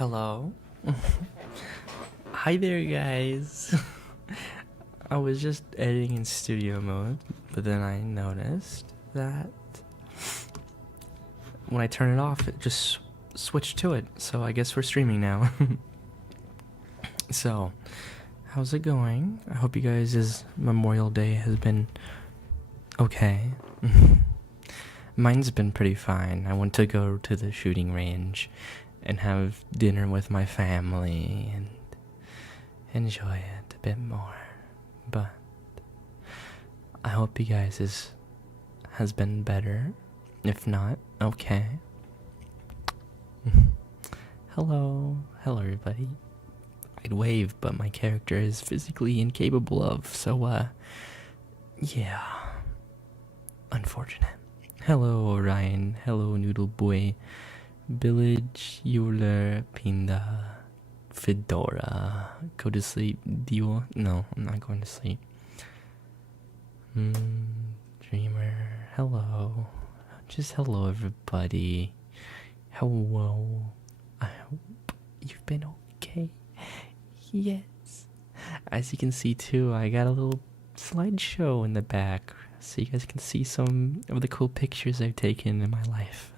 Hello. Hi there, guys. I was just editing in studio mode, but then I noticed that when I turn it off, it just switched to it. So I guess we're streaming now. So, how's it going? I hope you guys' Memorial Day has been okay. Mine's been pretty fine. I went to go to the shooting range and have dinner with my family and enjoy it a bit more. But I hope you guys has been better. If not, okay. Hello everybody. I'd wave, but my character is physically incapable of, so yeah. Unfortunate. Hello Orion, hello Noodle Boy, Village, Euler, Pinda, Fedora. Go to sleep, Dio. No, I'm not going to sleep. Dreamer, hello. Just hello everybody. Hello. I hope you've been okay. Yes. As you can see too, I got a little slideshow in the back so you guys can see some of the cool pictures I've taken in my life.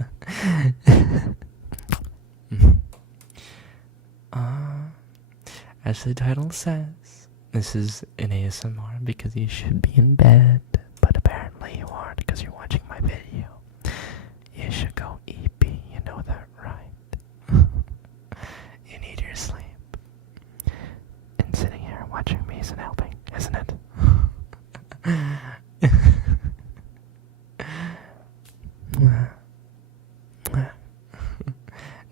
As the title says, this is an ASMR because you should be in bed, but apparently you aren't because you're watching my video. You should go EP, you know that, right? You need your sleep. And sitting here watching me isn't helping, isn't it?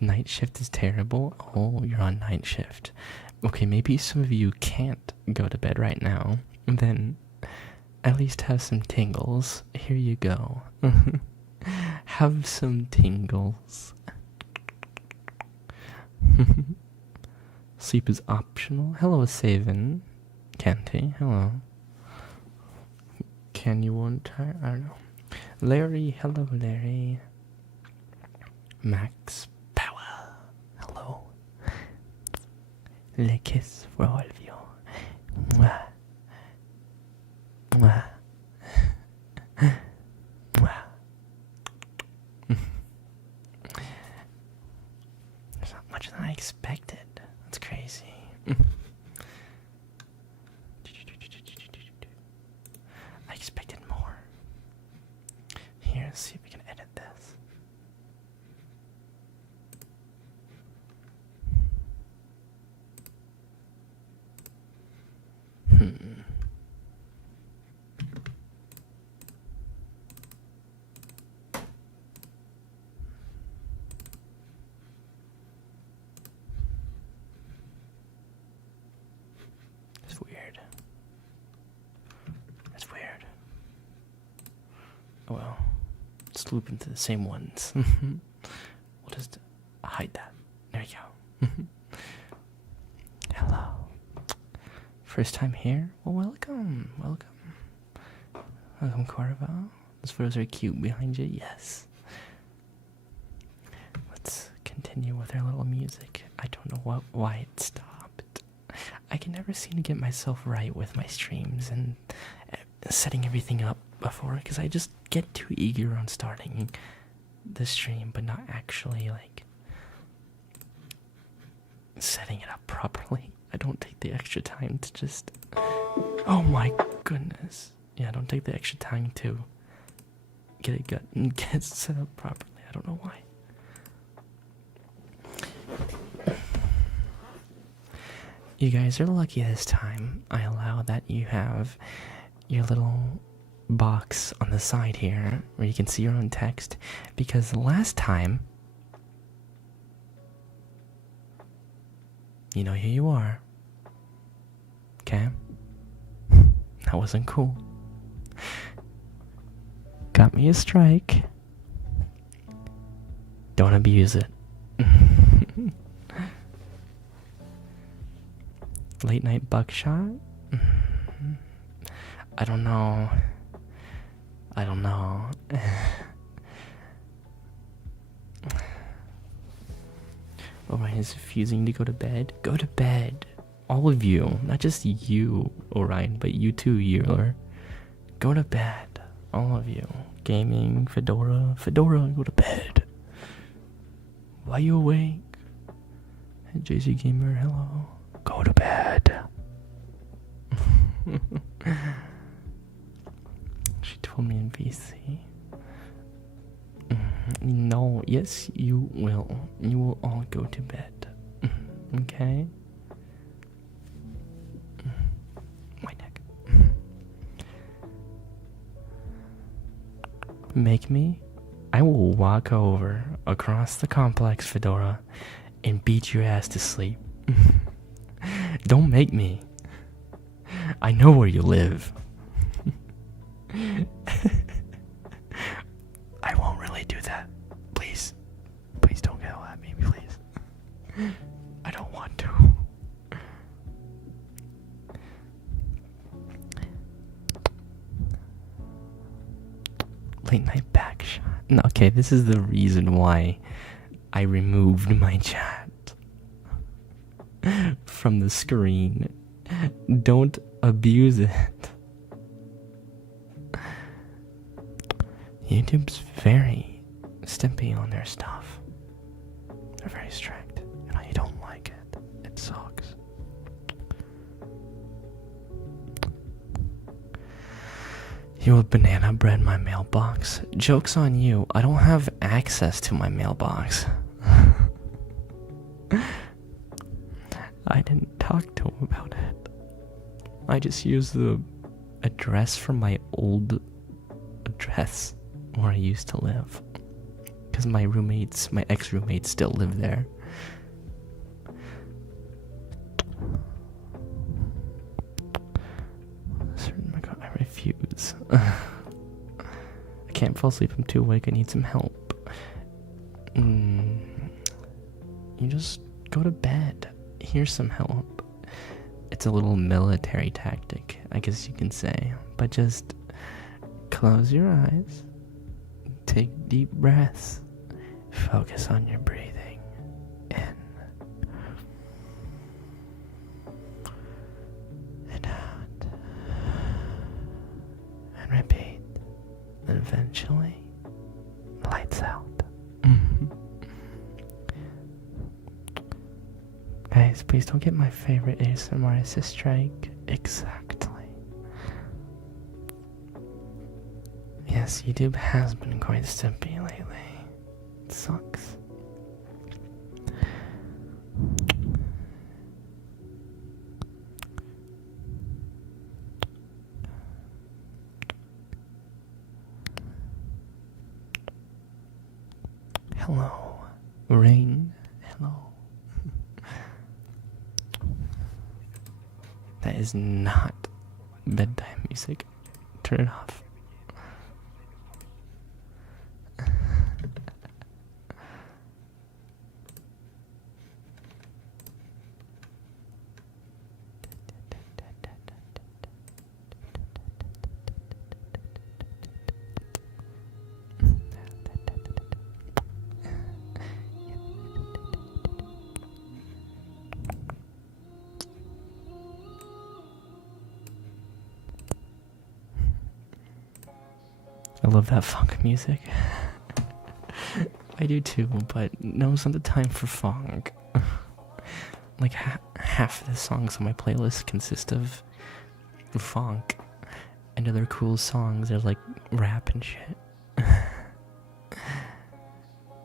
Night shift is terrible. Oh, you're on night shift. Okay, maybe some of you can't go to bed right now. Then at least have some tingles. Here you go. Have some tingles. Sleep is optional. Hello, Saven. Canty, hello. Can you want her? I don't know. Larry, hello, Larry. Max Power, hello. Le kiss for all of you. Mwah. Mwah. Mwah. There's not much than I expected. That's crazy. I expected more. Here, let's see if we can edit this. It's weird. It's weird. Oh well. Let's loop into the same ones. We'll just hide that. There you go. Hello. First time here? Well, welcome. Welcome, Corvo. Those photos are cute behind you. Yes. Let's continue with our little music. I don't know why it stopped. I can never seem to get myself right with my streams and setting everything up before, because I just get too eager on starting the stream, but not actually, like, setting it up properly. I don't take the extra time to just... Oh my goodness. Yeah, I don't take the extra time to get it set up properly. I don't know why. You guys are lucky this time. I allow that you have your little box on the side here where you can see your own text, because the last time, you know, here you are. Okay? That wasn't cool. Got me a strike. Don't abuse it. Late night buckshot? I don't know. Orion is refusing to go to bed. Go to bed. All of you. Not just you, Orion, but you too, Euler. Go to bed. All of you. Gaming, Fedora. Fedora, go to bed. Why you awake? JC Gamer, hello. Go to bed. She told me in VC. No, yes, you will. You will all go to bed. Okay? My neck. Make me? I will walk over across the complex, Fedora, and beat your ass to sleep. Don't make me. I know where you live. I won't really do that. Please. Please don't yell at me, please. I don't want to. Late night back shot. No, okay, this is the reason why I removed my chat from the screen. Don't abuse it. YouTube's very stimpy on their stuff. They're very strict. You know, you don't like it. It sucks. You have banana bread my mailbox. Joke's on you. I don't have access to my mailbox. I didn't talk to him about it. I just used the address from my old address where I used to live. Because my ex-roommates still live there. I refuse. I can't fall asleep, I'm too awake, I need some help. You just go to bed. Here's some help. It's a little military tactic, I guess you can say. But just close your eyes. Take deep breaths. Focus on your breathing. In. And out. And repeat. And eventually, lights out. Guys, please don't get my favorite ASMR artist to strike. Exactly. Yes, YouTube has been quite stimpy lately. It sucks. Hello, rain. Hello. That is not bedtime music. Turn it off. I love that funk music. I do too, but no, it's not the time for funk. Like half the songs on my playlist consist of funk, and other cool songs are like rap and shit.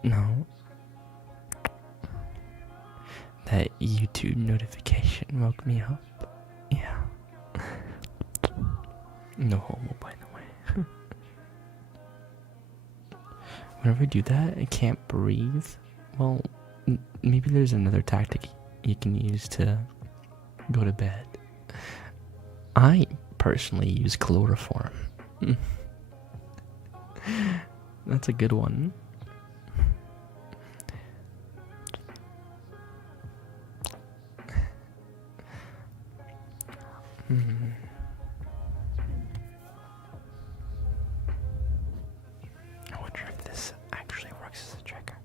No. That YouTube notification woke me up. Yeah. No homo, by the way. Whenever I do that, I can't breathe. Well, maybe there's another tactic you can use to go to bed. I personally use chloroform. That's a good one. I wonder if this actually works as a trigger.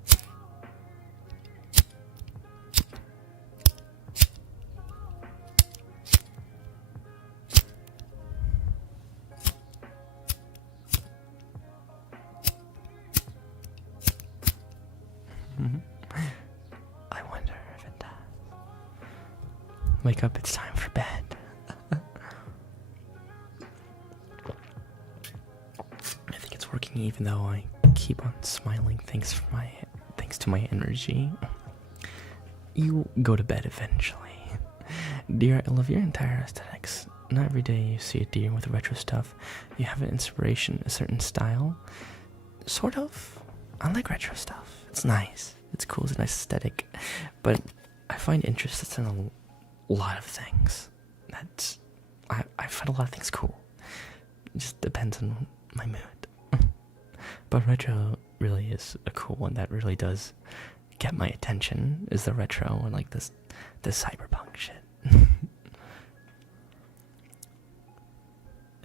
Wake up, it's time for bed. I think it's working even though I keep on smiling thanks to my energy. You go to bed eventually. Dear, I love your entire aesthetics. Not every day you see a deer with retro stuff. You have an inspiration, a certain style. Sort of. I like retro stuff. It's nice. It's cool. It's a nice aesthetic. But I find interest in a lot of things. I find a lot of things cool. It just depends on my mood. But retro really is a cool one that really does get my attention. Is the retro and like this cyberpunk shit.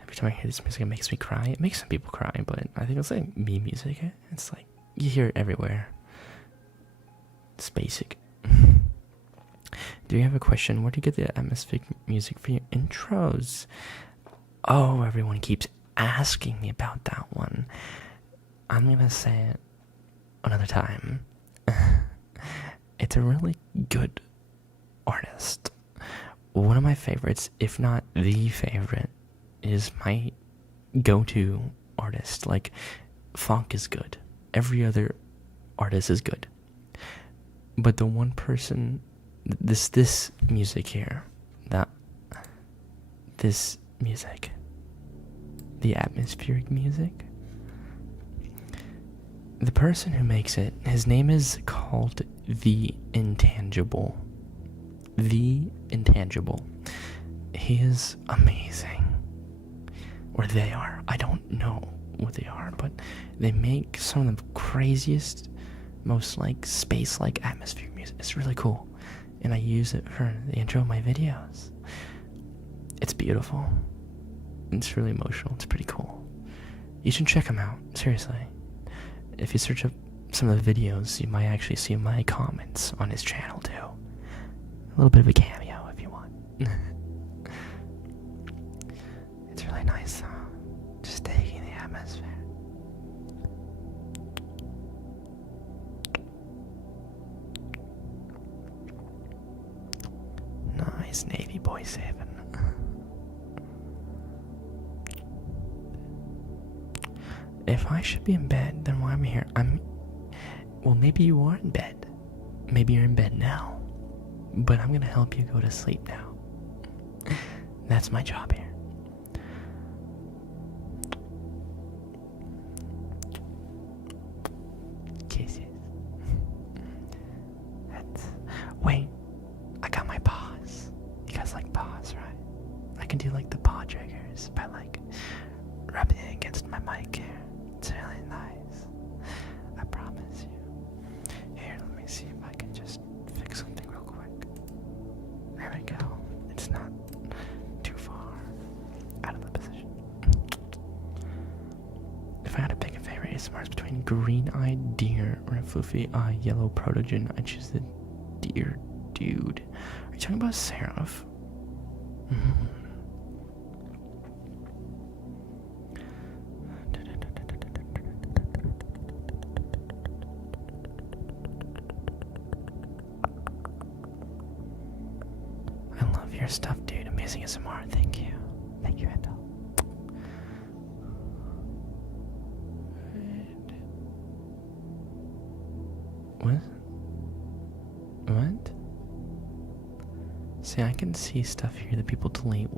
Every time I hear this music, it makes me cry. It makes some people cry, but I think it's like me music. It's like you hear it everywhere. It's basic. Do you have a question? Where do you get the atmospheric music for your intros? Oh, everyone keeps asking me about that one. I'm gonna say it another time. It's a really good artist. One of my favorites, if not the favorite, is my go-to artist. Like, funk is good. Every other artist is good. But the one person, this music here, this music, the atmospheric music, the person who makes it, his name is called The Intangible. The Intangible. He is amazing. Or they are. I don't know what they are, but they make some of the craziest, most like space-like atmospheric music. It's really cool. And I use it for the intro of my videos. It's beautiful. It's really emotional. It's pretty cool. You should check him out. Seriously. If you search up some of the videos, you might actually see my comments on his channel too. A little bit of a cameo if you want. It's really nice though. Just taking the atmosphere. Nice Navy boy saving. If I should be in bed, then why am I here? Well, maybe you are in bed. Maybe you're in bed now. But I'm gonna help you go to sleep now. That's my job here. Kisses. Wait, I got my paws. You guys like paws, right? I can do like the paw triggers by like rubbing it against my mic here. It's really nice. I promise you. Here, let me see if I can just fix something real quick. There we go. It's not too far out of the position. If I had to pick a favorite ASMRs between green-eyed deer or a floofy yellow protogen, I'd choose the deer dude. Are you talking about Seraph? Your stuff, dude. Amazing ASMR. Thank you. Thank you, Endo. What? What? See, I can see stuff here that people delete.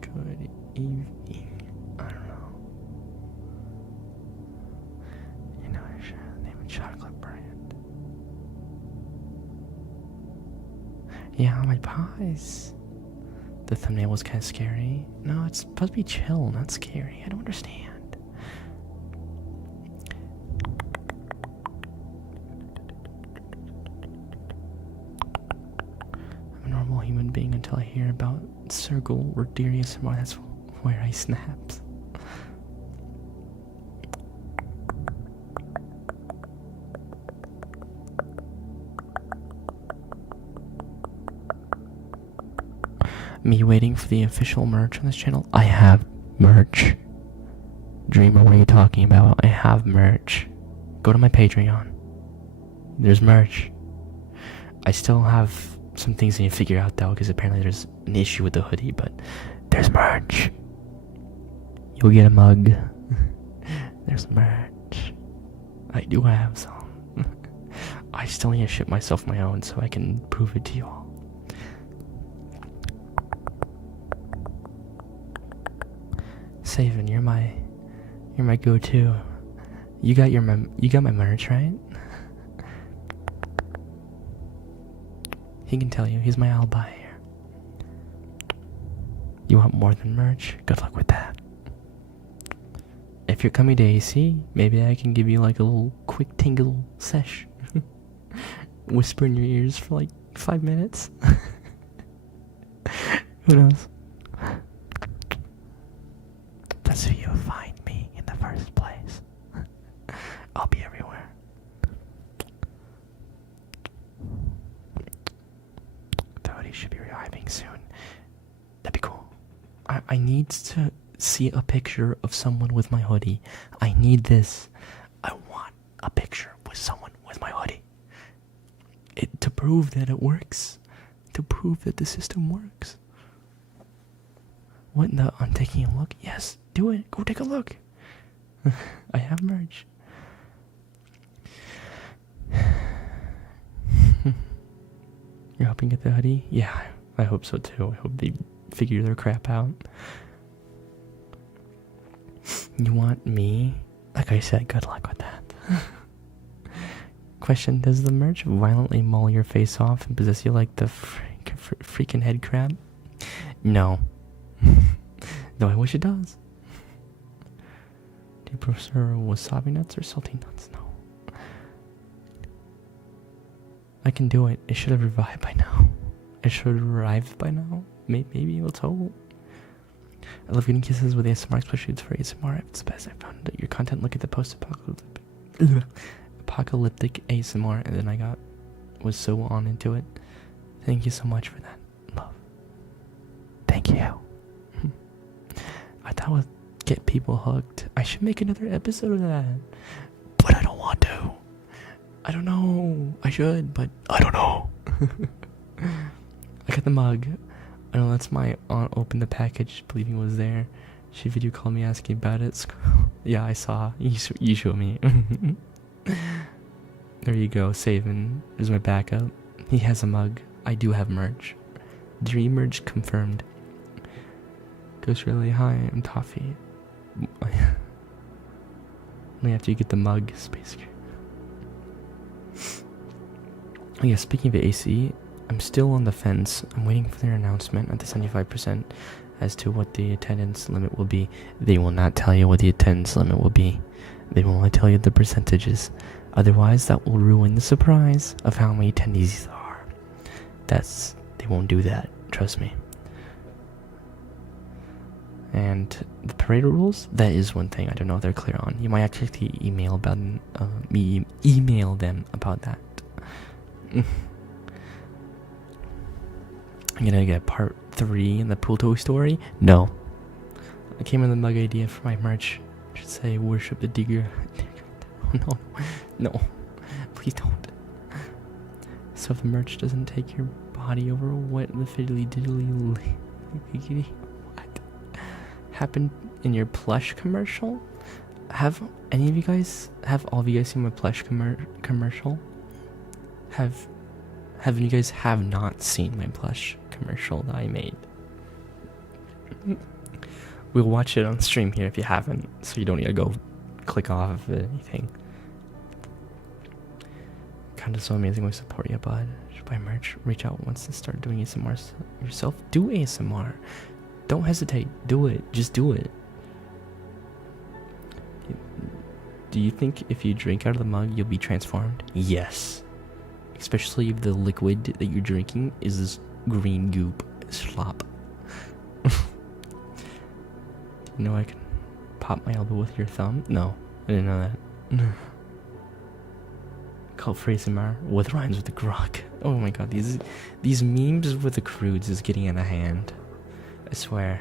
Good evening. I don't know. You know, I should name a chocolate brand. Yeah, my paws. The thumbnail was kind of scary. No, it's supposed to be chill, not scary. I don't understand. I'm a normal human being until I hear about Circle or Deerie ASMR. That's where I snapped. Me waiting for the official merch on this channel. I have merch. Dreamer, what are you talking about? I have merch. Go to my Patreon. There's merch. I still have some things I need to figure out though, because apparently there's an issue with the hoodie, but there's merch. You'll get a mug. There's merch. I do have some. I still need to ship myself my own so I can prove it to y'all. Savin, you're my go-to. You got my merch, right? He can tell you. He's my alibi here. You want more than merch? Good luck with that. If you're coming to AC, maybe I can give you like a little quick tingle sesh. Whisper in your ears for like 5 minutes. Who knows? That's who you find me in the first place. I'll be everywhere. The hoodie should be arriving soon. That'd be cool. I need to see a picture of someone with my hoodie. I need this. I want a picture with someone with my hoodie. To prove that it works. To prove that the system works. What in the... I'm taking a look? Yes, do it. Go take a look. I have merch. You're helping get the hoodie? Yeah, I hope so too. I hope they figure their crap out. You want me? Like I said, good luck with that. Question, does the merch violently maul your face off and possess you like the freaking head crab? No. Though I wish it does. Do you prefer wasabi nuts or salty nuts? No. I can do it. It should have revived by now. It should have arrived by now. Maybe, let's hope. I love getting kisses with ASMR, especially for ASMR. It's the best. I found your content. Look at the apocalyptic ASMR, and then was so on into it. Thank you so much for that, love. Thank you. I thought I would get people hooked. I should make another episode of that, but I don't want to. I don't know. I should, but I don't know. I got the mug. I know that's my aunt opened the package, believing it was there. She video called me asking about it. Yeah, I saw. You showed me. There you go, Savin. There's my backup. He has a mug. I do have merch. Deerie merch confirmed. Goes really high. I'm toffee. Only after you get the mug, Space. Oh yeah, speaking of AC, I'm still on the fence. I'm waiting for their announcement at the 75% as to what the attendance limit will be. They will not tell you what the attendance limit will be. They will only tell you the percentages. Otherwise, that will ruin the surprise of how many attendees there are. They won't do that. Trust me. And the parade rules, that is one thing I don't know if they're clear on. You might actually email them about that. I'm gonna get part 3 in the Pluto story. No. I came in the mug idea for my merch. I should say worship the digger. No. Please don't. So if the merch doesn't take your body over, what the fiddly diddly what happened in your Plush commercial? Have all of you guys seen my Plush commercial? Have you guys have not seen my Plush commercial that I made? We'll watch it on stream here if you haven't, so you don't need to go click off of anything. Kinda so amazing we support you, bud. Should buy merch. Reach out once and start doing ASMR yourself. Do ASMR. Don't hesitate. Do it. Just do it. Do you think if you drink out of the mug, you'll be transformed? Yes. Especially if the liquid that you're drinking is this green goop slop. You know I can pop my elbow with your thumb? No, I didn't know that. Called Phrasemar with rhymes with the grok. Oh my god, these memes with the crudes is getting out of hand. I swear.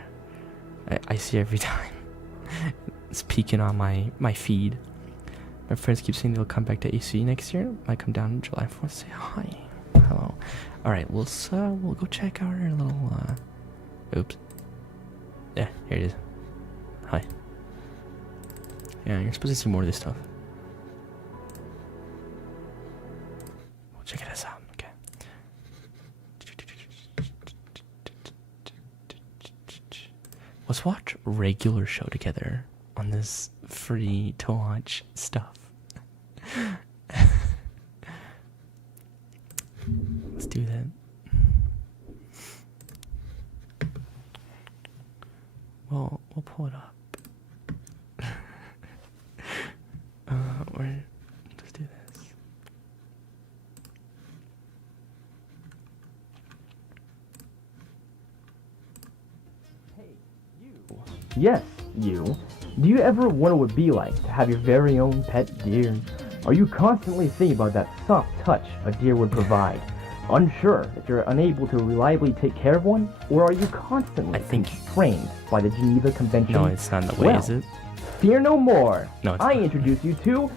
I see every time. It's peeking on my feed. My friends keep saying they'll come back to AC next year. Might come down July 4th. Say hi. hello. All right, we'll go check out our little. Oops. Yeah, here it is. Hi. Yeah, you're supposed to see more of this stuff. We'll check this out. Okay. Let's watch a regular show together on this free to watch stuff. Let's do that. Well, we'll pull it up. Let's do this. Hey, you. Yes, you. Do you ever wonder what it'd be like to have your very own pet deer? Are you constantly thinking about that soft touch a deer would provide? Unsure that you're unable to reliably take care of one? Or are you constantly constrained by the Geneva Convention? No, it's not the way, is it? Fear no more. No, it's I not. introduce you to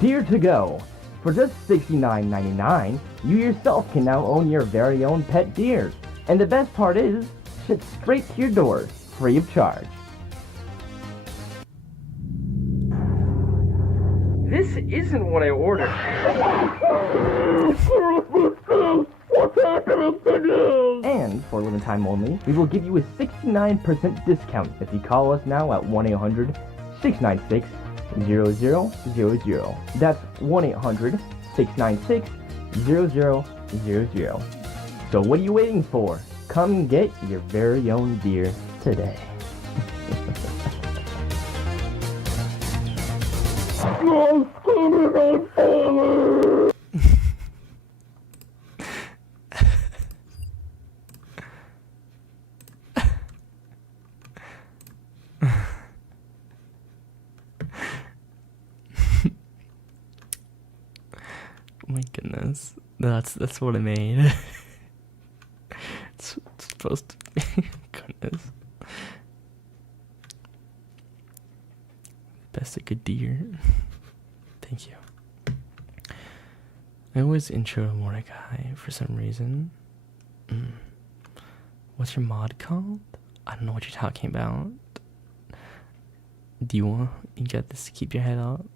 Deer to Go. For just $69.99, you yourself can now own your very own pet deer. And the best part is, shipped straight to your door, free of charge. This isn't what I ordered. And for a limited time only, we will give you a 69% discount if you call us now at 1-800-696-0000. That's 1-800-696-0000. So what are you waiting for? Come get your very own deer today. Oh my goodness, that's what I made. it's supposed to be. Goodness. Best a good deer. Thank you. I always intro Mordecai for some reason. What's your mod called? I don't know what you're talking about. Do you got this to keep your head up?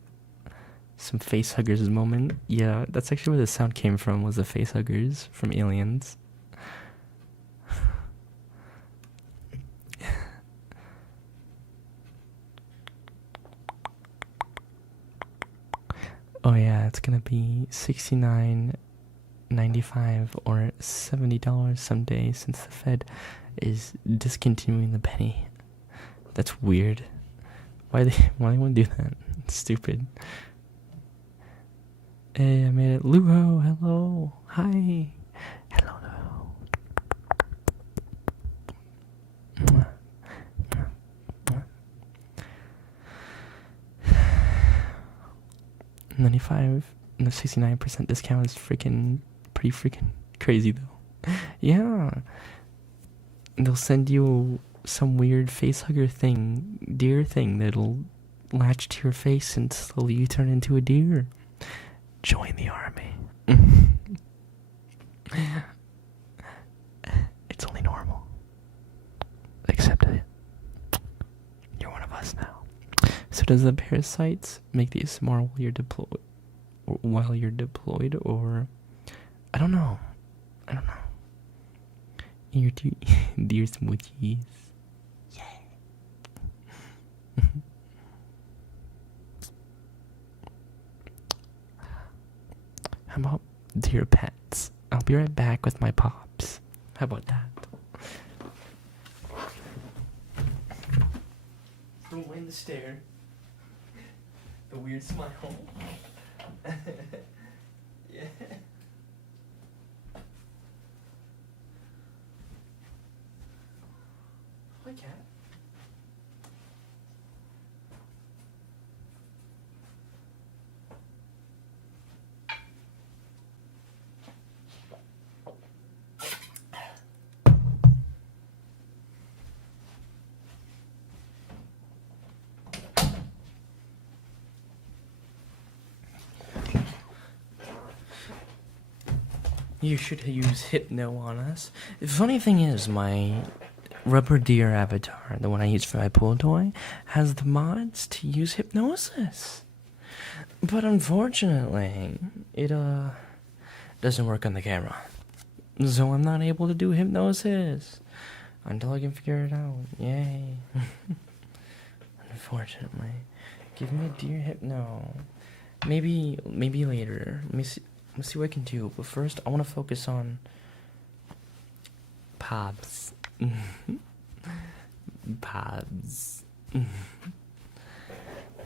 Some face huggers moment. Yeah, that's actually where the sound came from, was the face huggers from Aliens. Oh yeah, it's gonna be $69.95 or $70 someday since the Fed is discontinuing the penny. That's weird. Why they want to do that? It's stupid. Hey, I made it. Luho, hello. Hi. Hello, Luho. 69% discount is pretty freaking crazy though. Yeah. They'll send you some weird face hugger thing, deer thing that'll latch to your face and slowly you turn into a deer. Join the army. It's only normal. Accept it. You're one of us now. So does the parasites make the ASMR while you're deployed, or I don't know. Your deer smoothies. Yeah. How about deer pets? I'll be right back with my pops. How about that? Don't mind the stare. The weird smile. Yeah. Hi, cat. You should use Hypno on us. The funny thing is, my rubber deer avatar, the one I use for my pool toy, has the mods to use hypnosis. But unfortunately, it doesn't work on the camera. So I'm not able to do hypnosis until I can figure it out. Yay. Unfortunately. Give me a deer hypno. Maybe later. Let me see what I can do. But first, I want to focus on Pobs. Pobs.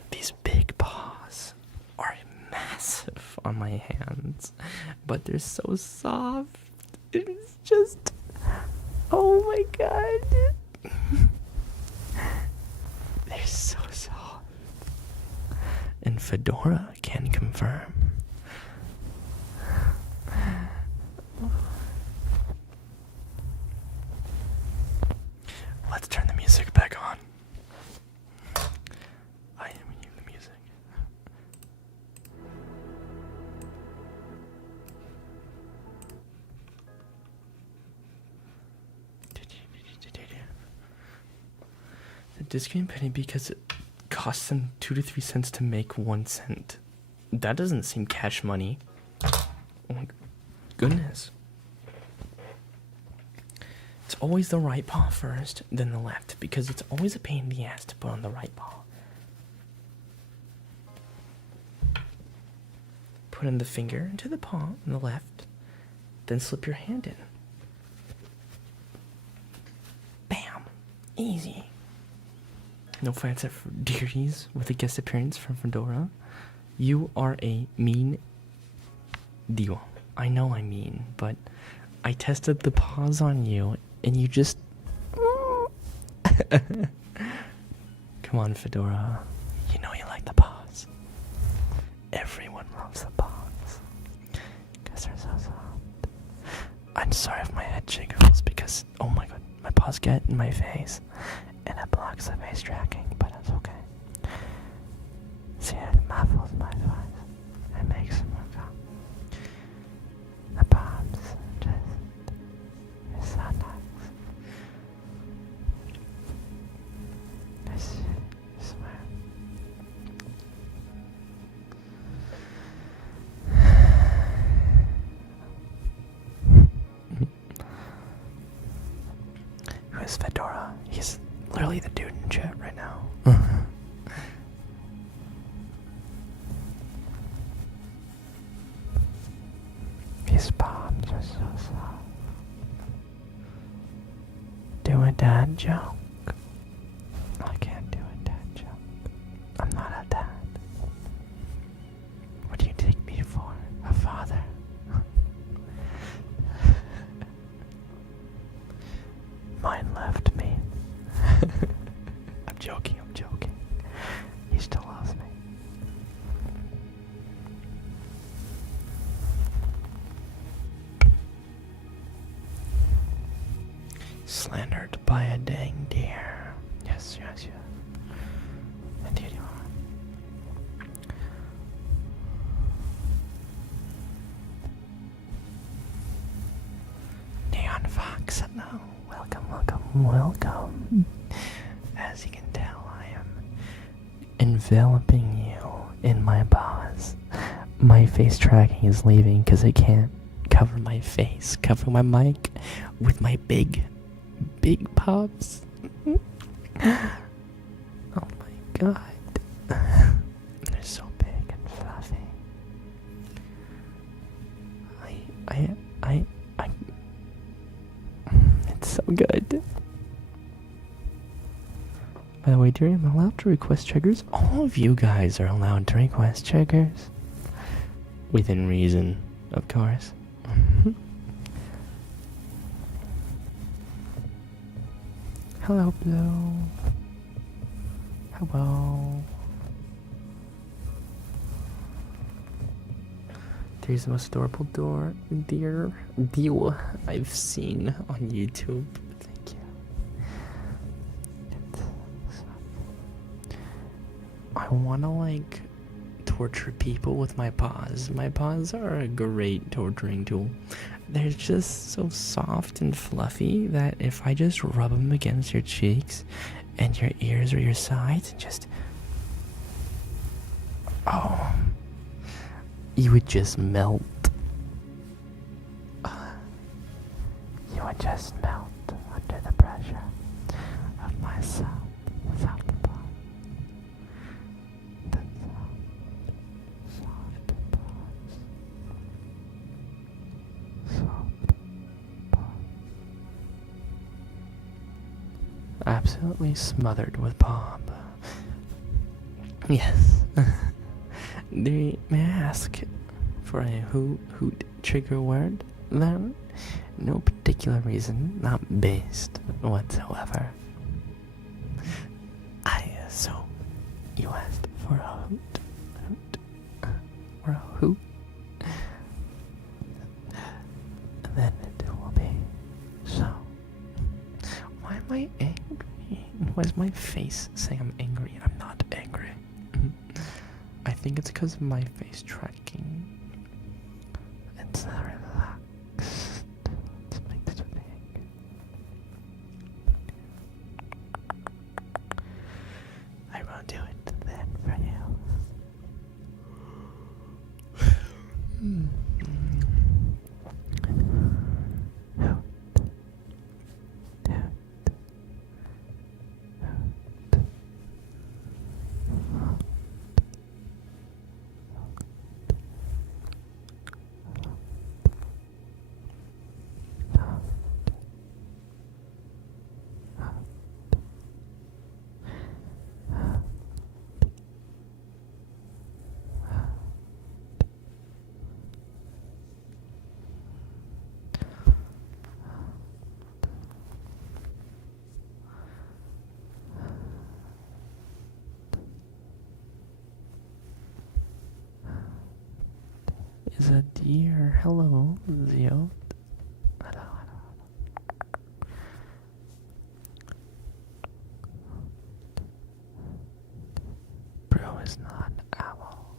These big paws are massive on my hands, but they're so soft. It's just, oh my god. They're so soft. And Fedora can confirm. Let's turn the music back on. I am you, the music. The discount penny because it costs them 2 to 3 cents to make 1 cent. That doesn't seem cash money. Oh my goodness. It's always the right paw first, then the left, because it's always a pain in the ass to put on the right paw. Put in the finger into the paw on the left, then slip your hand in. Bam! Easy. No offense for Dearies with a guest appearance from Fedora. You are a mean deal. I know I'm mean, but I tested the paws on you, and you just... Come on, Fedora. You know you like the paws. Everyone loves the paws. Because they're so soft. I'm sorry if my head jiggles, because, oh my god, my paws get in my face, and it blocks the face tracking, but it's okay. See, it muffles my voice. It makes them look up. The palms just... It's so nice. I swear. Who is Fedora? He's literally the dude in chat right now. His palms are so soft. Do a dad joke. I can't do a dad joke. I'm not a dad. What do you take me for? A father? Mine left me. I'm joking. He still loves me. Slandered by a dang deer. Yes. Indeed you are. Neon Fox, hello. Welcome. As you can tell, I am enveloping you in my paws. My face tracking is leaving because I can't cover my face, cover my mic with my big pops. Oh my god. They're so big and fluffy. I it's so good. By the way, Deerie, am I allowed to request triggers? All of you guys are allowed to request triggers. Within reason, of course. Hello, Blue. Hello. There's the most adorable deer I've seen on YouTube. Thank you. I wanna torture people with my paws. My paws are a great torturing tool. they're just so soft and fluffy that if I just rub them against your cheeks and your ears or your sides and just... Oh, you would just melt. You would just melt under the pressure of my soft paws. The soft paws. Soft paws. Absolutely smothered with palm. Yes. May I ask for a hoot trigger word then? No particular reason, not based whatsoever. So you asked for a hoot, or a hoot, then it will be so. Why am I angry? Why is my face saying I'm angry? I'm not angry. I think it's because of my face tracking. It's not relaxed. It makes it big. I will do it then for you. Is a deer. Hello, Zio. Hello. Bro is not an owl.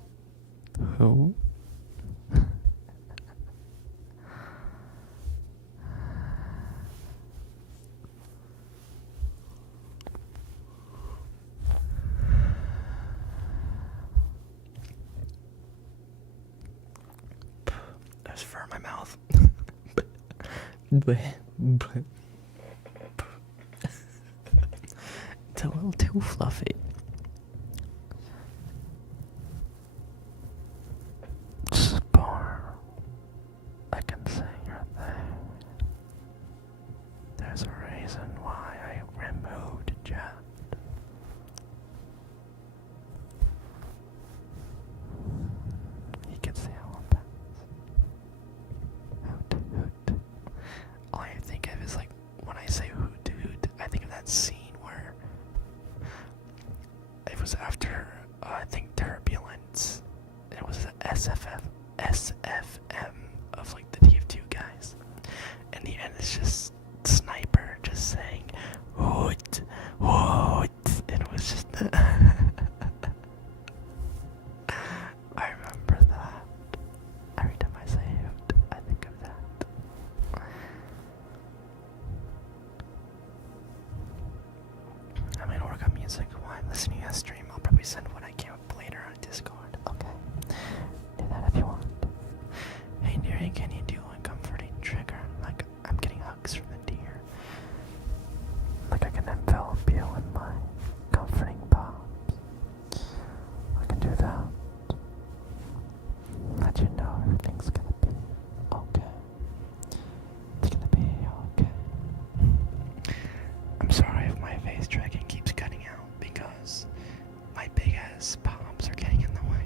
Who? There's fur in my mouth. It's a little too fluffy. Spore. I can say your thing. There's a reason why I removed Jet. He can say all of that. Hoot, hoot. All I think of is like when I say hoot, hoot, I think of that scene where it was after I think Turbulence. It was SFM of like the TF2 guys. And the end is just Sniper just saying hoot, hoot. It was just I remember that. Every time I say hoot, I think of that. I might work on music while I'm listening to a stream. I'll probably send what I came up later on Discord. Okay. Do that if you want. Hey Deerie, can you do a comforting trigger? Like I'm getting hugs from the deer. Like I can envelop you in my comforting palms. I can do that. Let you know everything's gonna be okay. It's gonna be okay. I'm sorry if my face tracking keeps cutting out because my big ass palms are getting in the way.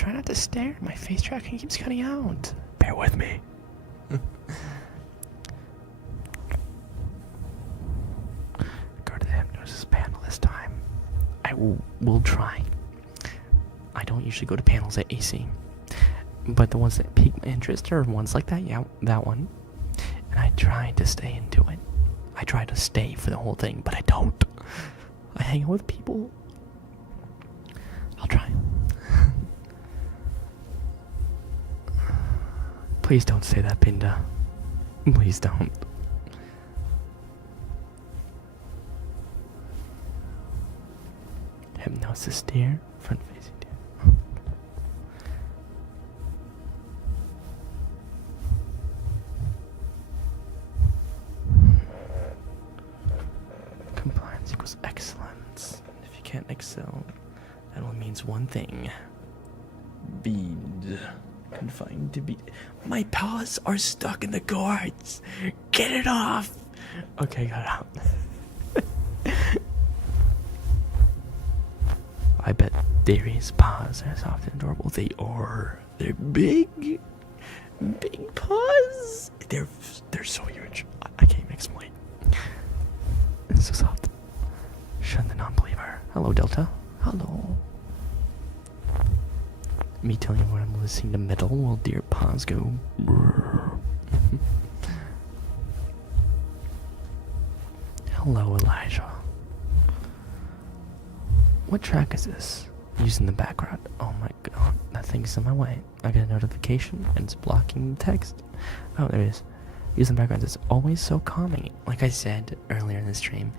try not to stare. My face tracking keeps cutting out. Bear with me. Go to the hypnosis panel this time. I will try. I don't usually go to panels at AC. But the ones that pique my interest are ones like that. Yeah, that one. And I try to stay into it. I try to stay for the whole thing, but I don't. I hang out with people. I'll try. Please don't say that, Pinda. Please don't. Hypnosis deer, front facing deer. Compliance equals excellence. If you can't excel, that only means one thing. Bead. Confined to bead. My paws are stuck in the cords. Get it off. Okay, got it out. I bet Dearie's paws are soft and adorable. They are. They're big. Big paws. They're so huge. I can't even explain. It's so soft. Shun the non-believer. Hello, Delta. Hello. Me telling you when I'm listening to metal while deer paws go. Hello, Elijah. What track is this? Using the background. Oh my god, that thing's in my way. I get a notification and it's blocking the text. Oh, there it is. Using the background is always so calming. Like I said earlier in the stream,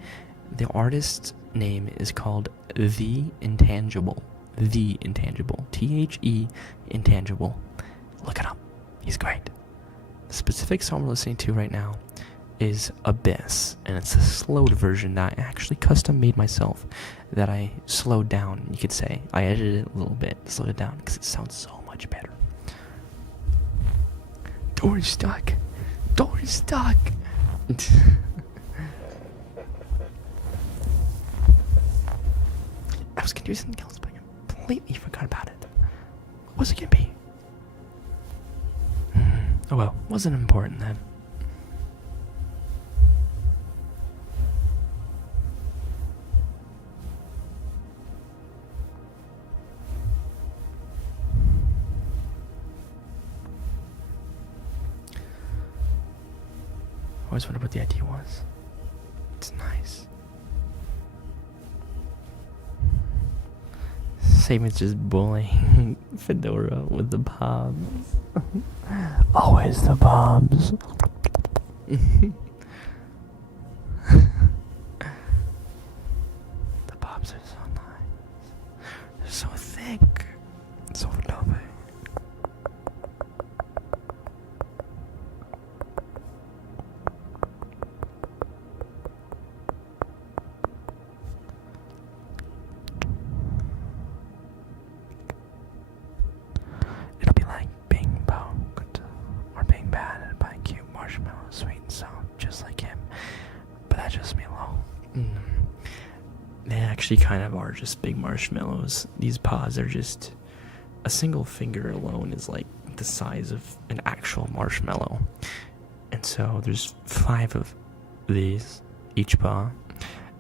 the artist's name is called The Intangible. The Intangible. THE Intangible. Look it up. He's great. The specific song we're listening to right now is Abyss, and it's a slowed version that I actually custom made myself, that I slowed down, you could say. I edited it a little bit, slowed it down, because it sounds so much better. Door's stuck. Door's stuck. I was gonna do something else, but I completely forgot about it. What was it gonna be? Oh well, wasn't important then. I always wondered what the idea was. It's nice. Same as just bullying Fedora with the pobs. Always the pobs. The pobs are so nice. They're so thick. So fluffy. It'll be like being poked or being batted by a cute marshmallow, sweet and soft, just like him. But that's just me low. They actually kind of are just big marshmallows. These paws are just, a single finger alone is like the size of an actual marshmallow. And so there's 5 of these, each paw.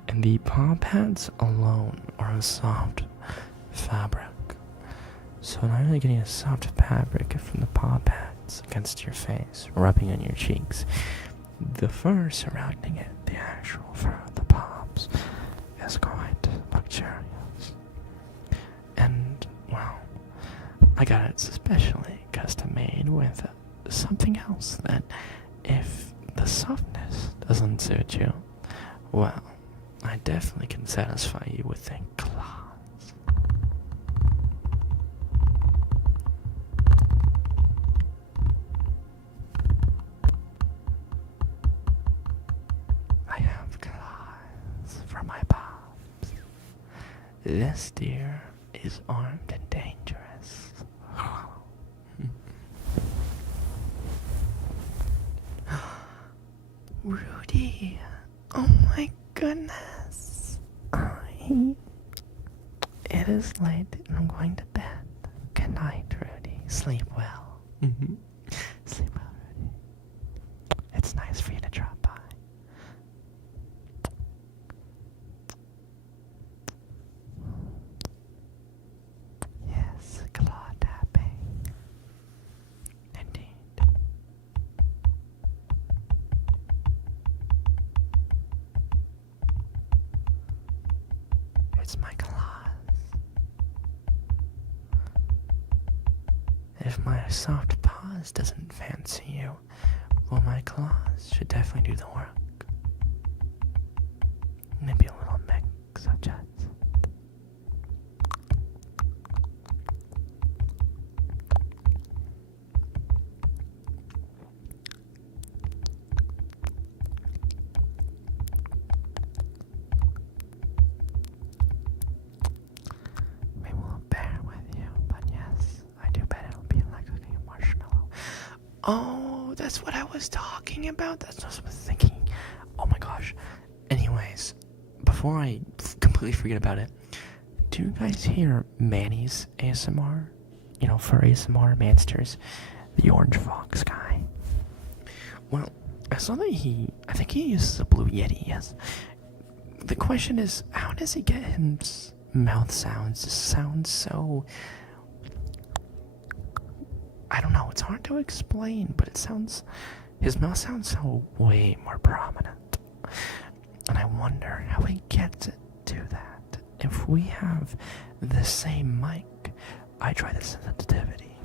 And the paw pads alone are a soft fabric. So not only getting a soft fabric from the paw pads against your face, rubbing on your cheeks, the fur surrounding it, the actual fur of the paws, is quite luxurious. And, well, I got it specially custom made with something else that, if the softness doesn't suit you, well, I definitely can satisfy you with the claws. I have claws for my paws. This deer is armed and dangerous. Rudy, oh my goodness. It is late and I'm going to bed. Good Good night, Rudy. Sleep well. Sleep well, Rudy. It's nice for you to drop by. Yes, claw tapping. Indeed. It's my claws. If my soft paws doesn't fancy you, well, my claws should definitely do the work. Maybe a little mix of jets. Maybe we'll bear with you, but yes, I do bet it'll be like cooking a marshmallow. Oh, that's what I was talking about. That's what I was thinking. Oh my gosh. Anyways, before I completely forget about it, do you guys hear Manny's ASMR? You know, Furry ASMR, Mansters, the orange fox guy. Well, I saw that I think he uses a blue Yeti, yes. The question is, how does he get his mouth sounds to sound so... I don't know, it's hard to explain, but his mouth sounds so way more prominent. And I wonder how he gets it to that. If we have the same mic, I try the sensitivity.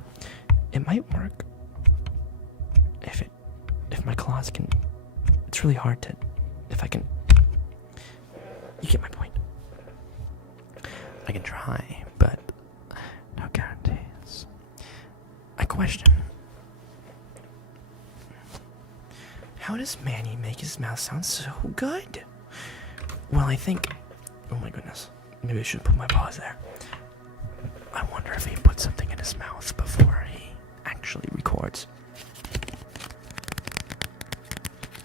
It might work. If my claws can, it's really hard to, if I can, you get my point. I can try, but no guarantees. I question, how does Manny make his mouth sound so good? Well, I think, oh my goodness, maybe I should put my paws there. I wonder if he put something in his mouth before he actually records.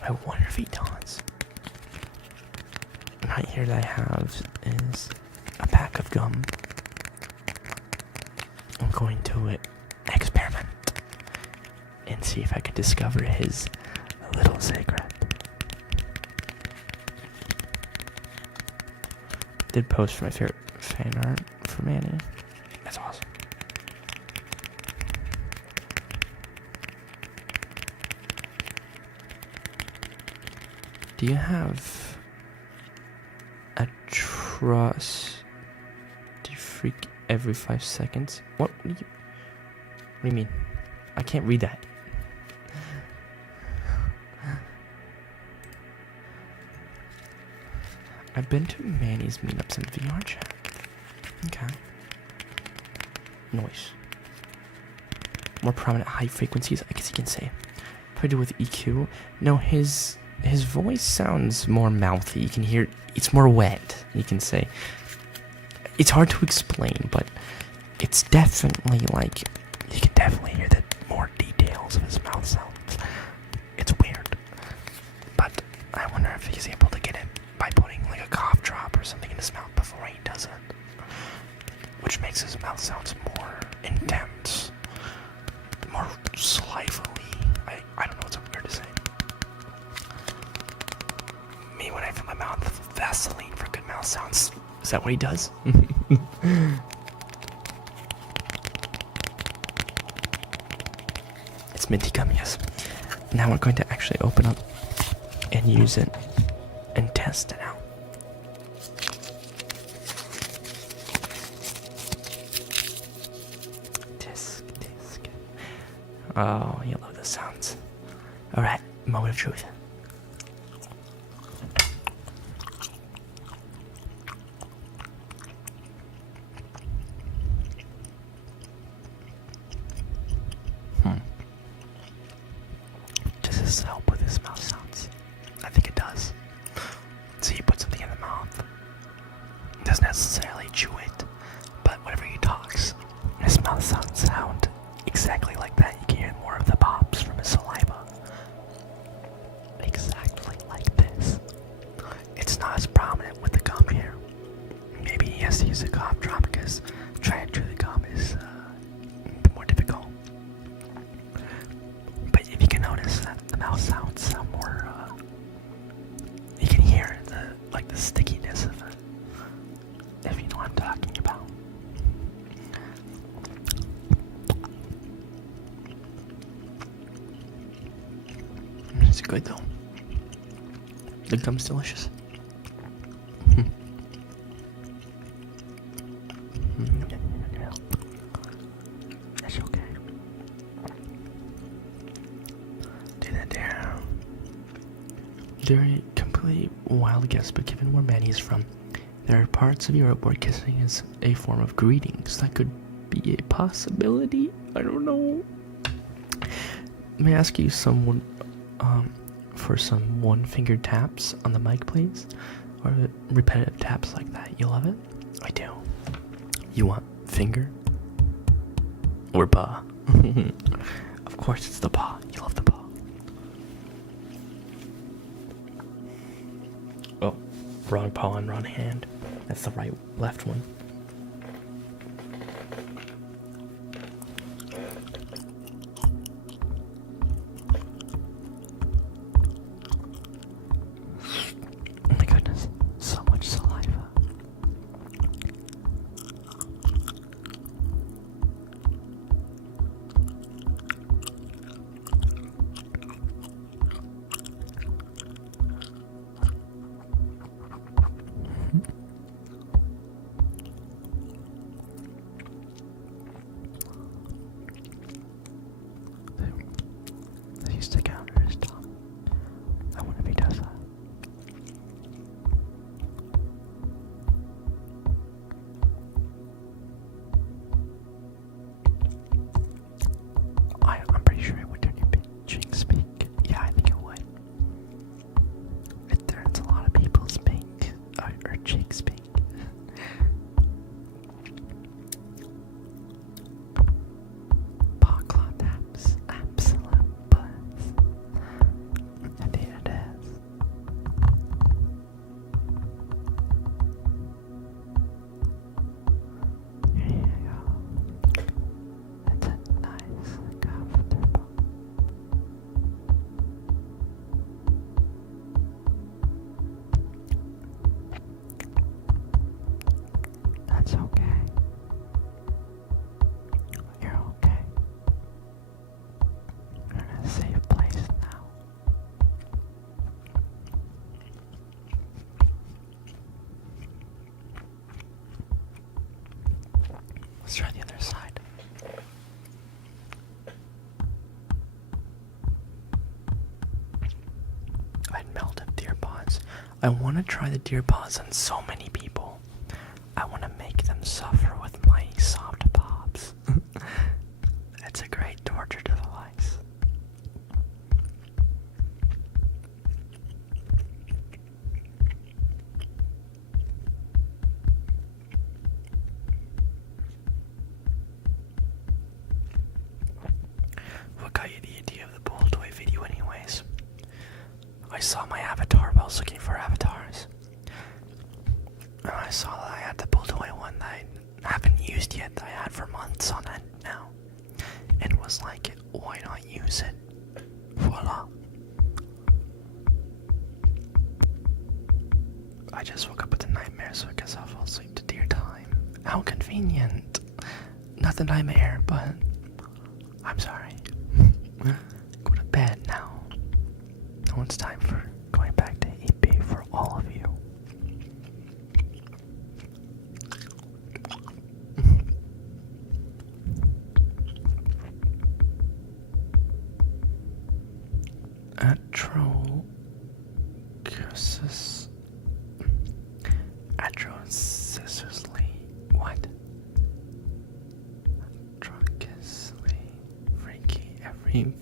I wonder if he does. Right here that I have is a pack of gum. I'm going to experiment and see if I can discover his little secret. Did post for my favorite fan art for Manny. That's awesome. Do you have a trust? Do you freak every 5 seconds? What do you mean? I can't read that. I've been to Manny's meetups in VR chat. Okay. Noise. More prominent high frequencies, I guess you can say. What do I do with EQ? No, his voice sounds more mouthy. You can hear it's more wet, you can say. It's hard to explain, but it's definitely like you can definitely hear the more details of his mouth sounds. It's weird. But I wonder if he's able to get it by putting like a cough drop or something in his mouth before he does it. Which makes his mouth sounds more intense. More slively. I don't know, it's weird to say. Me, when I fill my mouth with Vaseline for good mouth sounds. Is that what he does? It's minty gum, yes. Now we're going to actually open up and use it and test it out. Tisk, tisk. Oh, you love the sounds. Alright, moment of truth. Does this help with his mouth sounds? I think it does. So you put something in the mouth. It doesn't necessarily chew it, but whenever he talks, his mouth sounds sound exactly like that. You can hear more of the pops from his saliva. Exactly like this. It's not as prominent with the gum here. Maybe he has to use a cough drop because trying to chew the gum is good though. The gum's delicious. That's okay. Do that there. Deerie, completely wild guess, but given where Manny is from, there are parts of Europe where kissing is a form of greetings. That could be a possibility. I don't know. May I ask you for some one-fingered taps on the mic, please? Or repetitive taps like that. You love it? I do. You want finger? Or paw? Of course it's the paw. You love the paw. Oh, wrong paw and wrong hand. That's the left one. Oh my goodness, so much saliva. Does he stick out under his tongue? I wonder if he does that. I'm pretty sure it would turn your cheeks pink. Yeah, I think it would. It turns a lot of people's pink, or cheeks pink. Paw claw taps, absolute bliss. I think it is. Here you go. It's a nice, comfortable. That's okay. You're okay. You're in a safe place now. Let's try the other side. I'd melt up deer paws. I want to try the deer paws on so many people. I want to make them suffer with my soft pops. It's a great torture device. What got you the idea of the bull toy video anyways? I saw my avatar while I was looking for avatars. And I saw that I had the bull toy one that I haven't used yet, that I had for months on end now. And was like, why not use it? Voila. I just woke up with a nightmare, so I guess I'll fall asleep to deer time. How convenient. Not the nightmare, but I'm sorry. Go to bed now. Now it's time for going back to EP for all of you. Atrociously, what? Atrociously freaky every...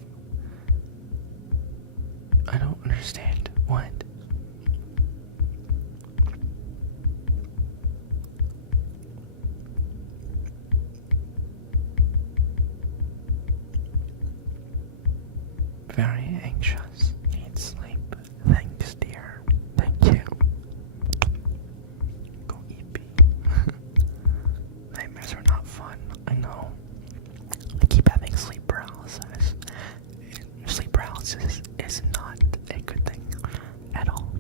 I don't understand. What? Very anxious. Need sleep. Thanks, dear. Thank you. Go EP. Nightmares are not fun. I know. I keep having sleep paralysis. Sleep paralysis is not a good thing at all.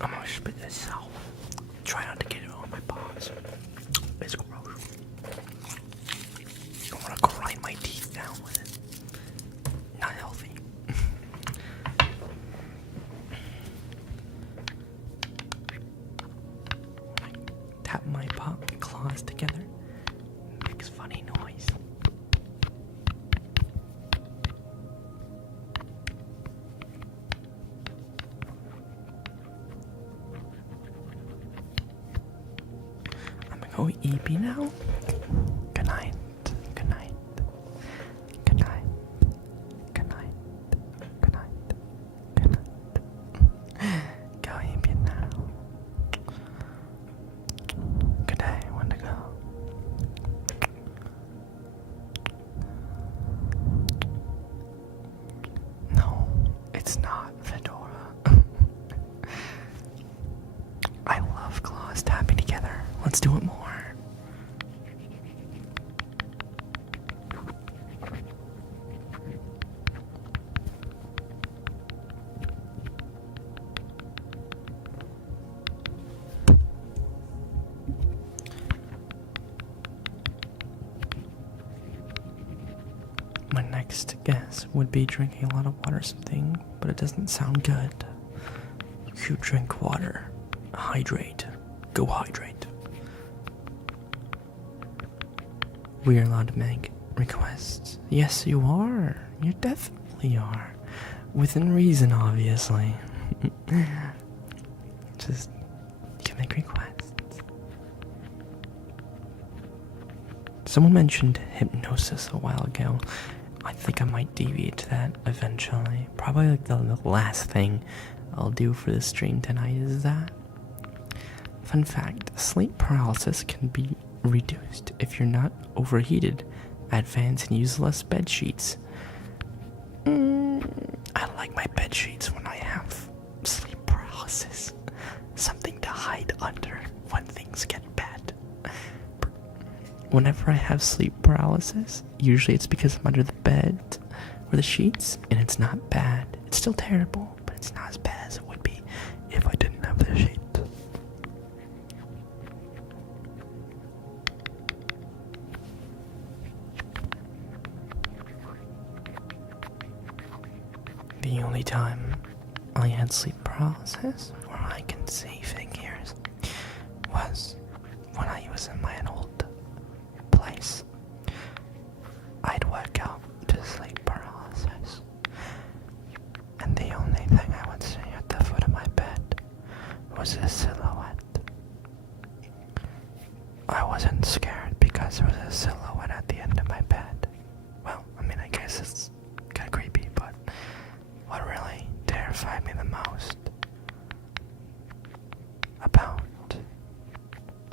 I'm gonna spit this out. Try not to get it on my paws. It's gross. I wanna grind my teeth down with it. Not healthy. tap my claws together, makes funny noise. I'm gonna go eepy now. Good night. Good night. Good night. Good night. Good night. Good night. Go eepy now. Good day. When to go? No, it's not Fedora. I love claws tapping together. Let's do it more. My next guess would be drinking a lot of water or something, but it doesn't sound good. You drink water. Hydrate. Go hydrate. We are allowed to make requests. Yes, you are. You definitely are. Within reason, obviously. Just, you can make requests. Someone mentioned hypnosis a while ago. I think I might deviate to that eventually. Probably like the last thing I'll do for the stream tonight is that. Fun fact, sleep paralysis can be reduced if you're not overheated, advance and use less bed sheets. I like my bed sheets when I have sleep paralysis. Something to hide under when things get bad. Whenever I have sleep paralysis, usually it's because I'm under the bed or the sheets, and it's not bad. It's still terrible, but it's not as bad as it would be if I didn't have the sheets. The only time I had sleep paralysis where I can see figures was when I was in my old place. I'd wake up to sleep paralysis, and the only thing I would see at the foot of my bed was a silhouette. I wasn't scared because there was a silhouette at the end of my bed. Well, I mean, I guess it's kind of creepy, but what really terrified me the most about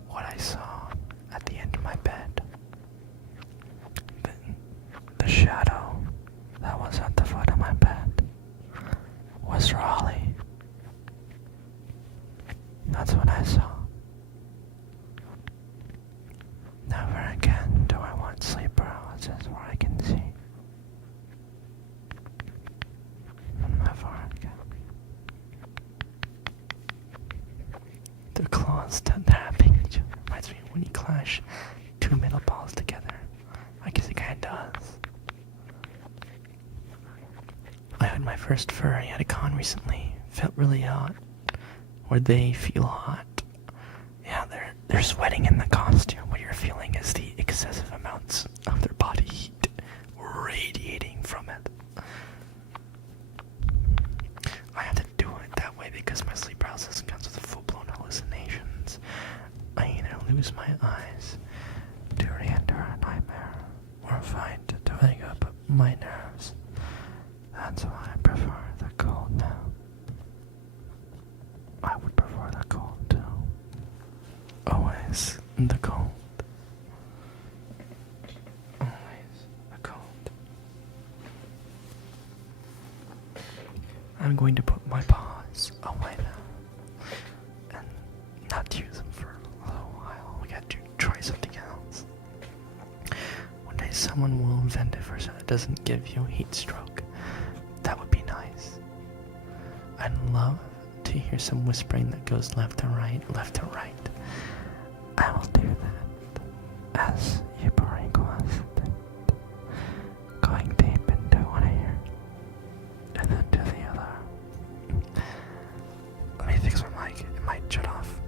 what I saw at the end of my bed, the shadow that was at the foot of my bed, was Raleigh. That's what I saw. Never again do I want sleep paralysis where I can see. Never again. The claws tapping each other reminds me of when you clash two metal balls together. I guess it kinda does. I had my first furry at a con recently. Felt really hot. Or they feel hot. Yeah, they're sweating in the costume. What you're feeling is the excessive amounts of their body heat radiating from it. I have to do it that way because my sleep paralysis comes with full-blown hallucinations. I either lose my eyes to re-enter a nightmare, or fight to wake up my nerves. That's why I prefer the cold now. I would prefer the cold too. Always the cold. Always the cold. I'm going to put my paws away now and not use them for a little while. We got to try something else. One day someone will invent it for so it doesn't give you heat stroke. That would be nice. I'd love to hear some whispering that goes left to right, left to right. I will do that as you requested. Going deep into one ear and then to the other. Let me fix my mic. It might shut off.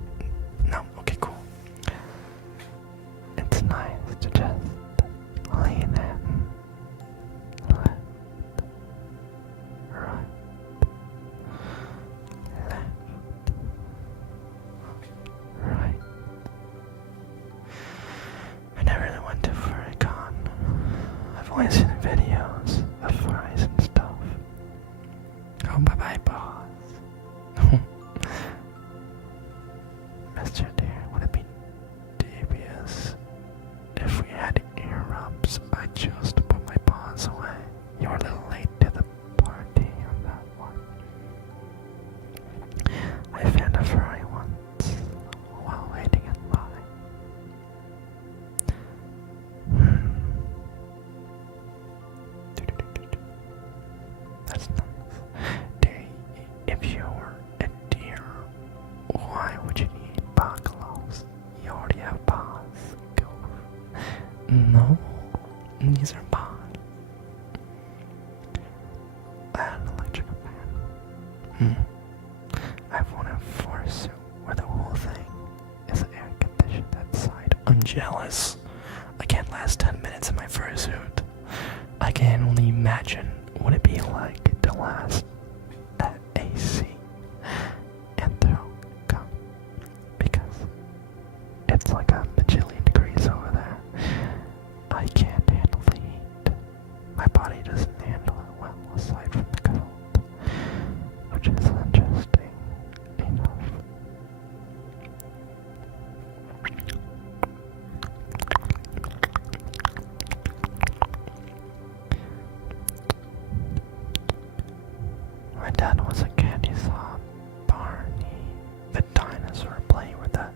No, okay, cool. always in videos of furries and stuff. Oh, bye-bye, boss. Mr. Deer, would it be devious if we had ear rubs? I chose to put my paws away. You were a little late to the party on that one. I found a furry once while waiting in line. That's nice. Deerie, if you were a deer, why would you need paw gloves? You already have paws. Go. No, these are paws. An electric fan. I've won a fursuit where the whole thing is air conditioned outside. I'm jealous. I can't last 10 minutes in my fursuit. I can only imagine what it'd be like to last at AC and throw gum, because it's like a bajillion degrees over there. I can't handle the heat. My body doesn't handle it well aside from the cold, which is interesting enough. My dad was a kid. He saw Barney the dinosaur play with the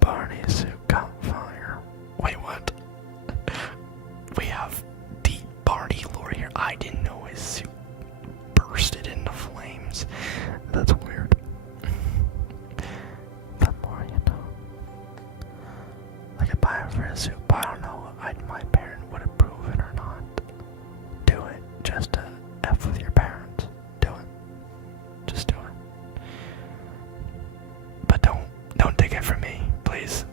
Barney suit caught fire. Wait, what? We have deep Barney lore here. I didn't know his suit bursted into flames. That's weird. The more you know. I could buy it for a suit, but I don't know my parent would approve it or not. Do it just to F with your parents. Do it. Just do it. But don't take it from me, please.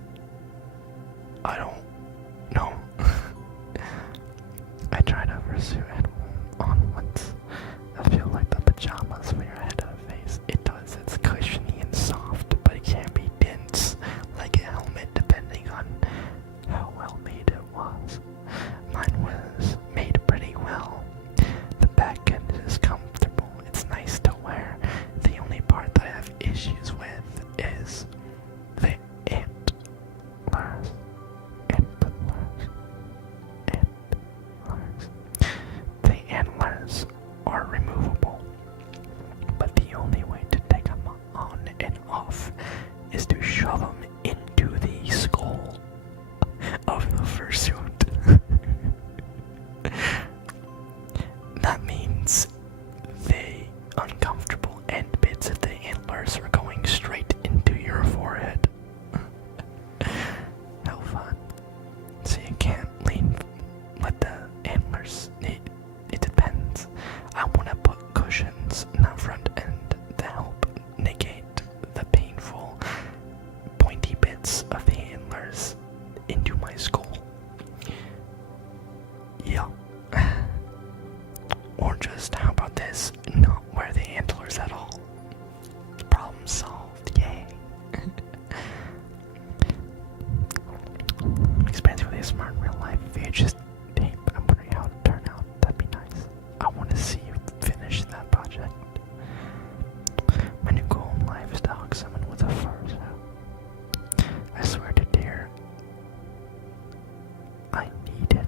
I don't know. I tried a fursuit and on once. I feel like the pajamas for your head and face. It does. It's cushiony and soft, but it can be dense, like a helmet, depending on how well made it was. Mine was made pretty well. The back end is comfortable. It's nice to wear. The only part that I have issues with is the antlers. The antlers are removable, but the only way to take them on and off is to shove them into the skull of the fursuit. That means the uncomfortable end bits of the antlers are going straight into your forehead. How fun. So you can't let the antlers, it depends. I want to put cushions in the front end to help negate the painful pointy bits of the antlers into my skull. Yeah. Or just, how about this? Not wear the antlers at all. Problem solved. Yay. Expensive with a smart real life VHS tape. I'm wondering how it turned out. That'd be nice. I want to see you finish that project. My new goal in life is to hug someone with a fursuit. I swear to dear, I need it.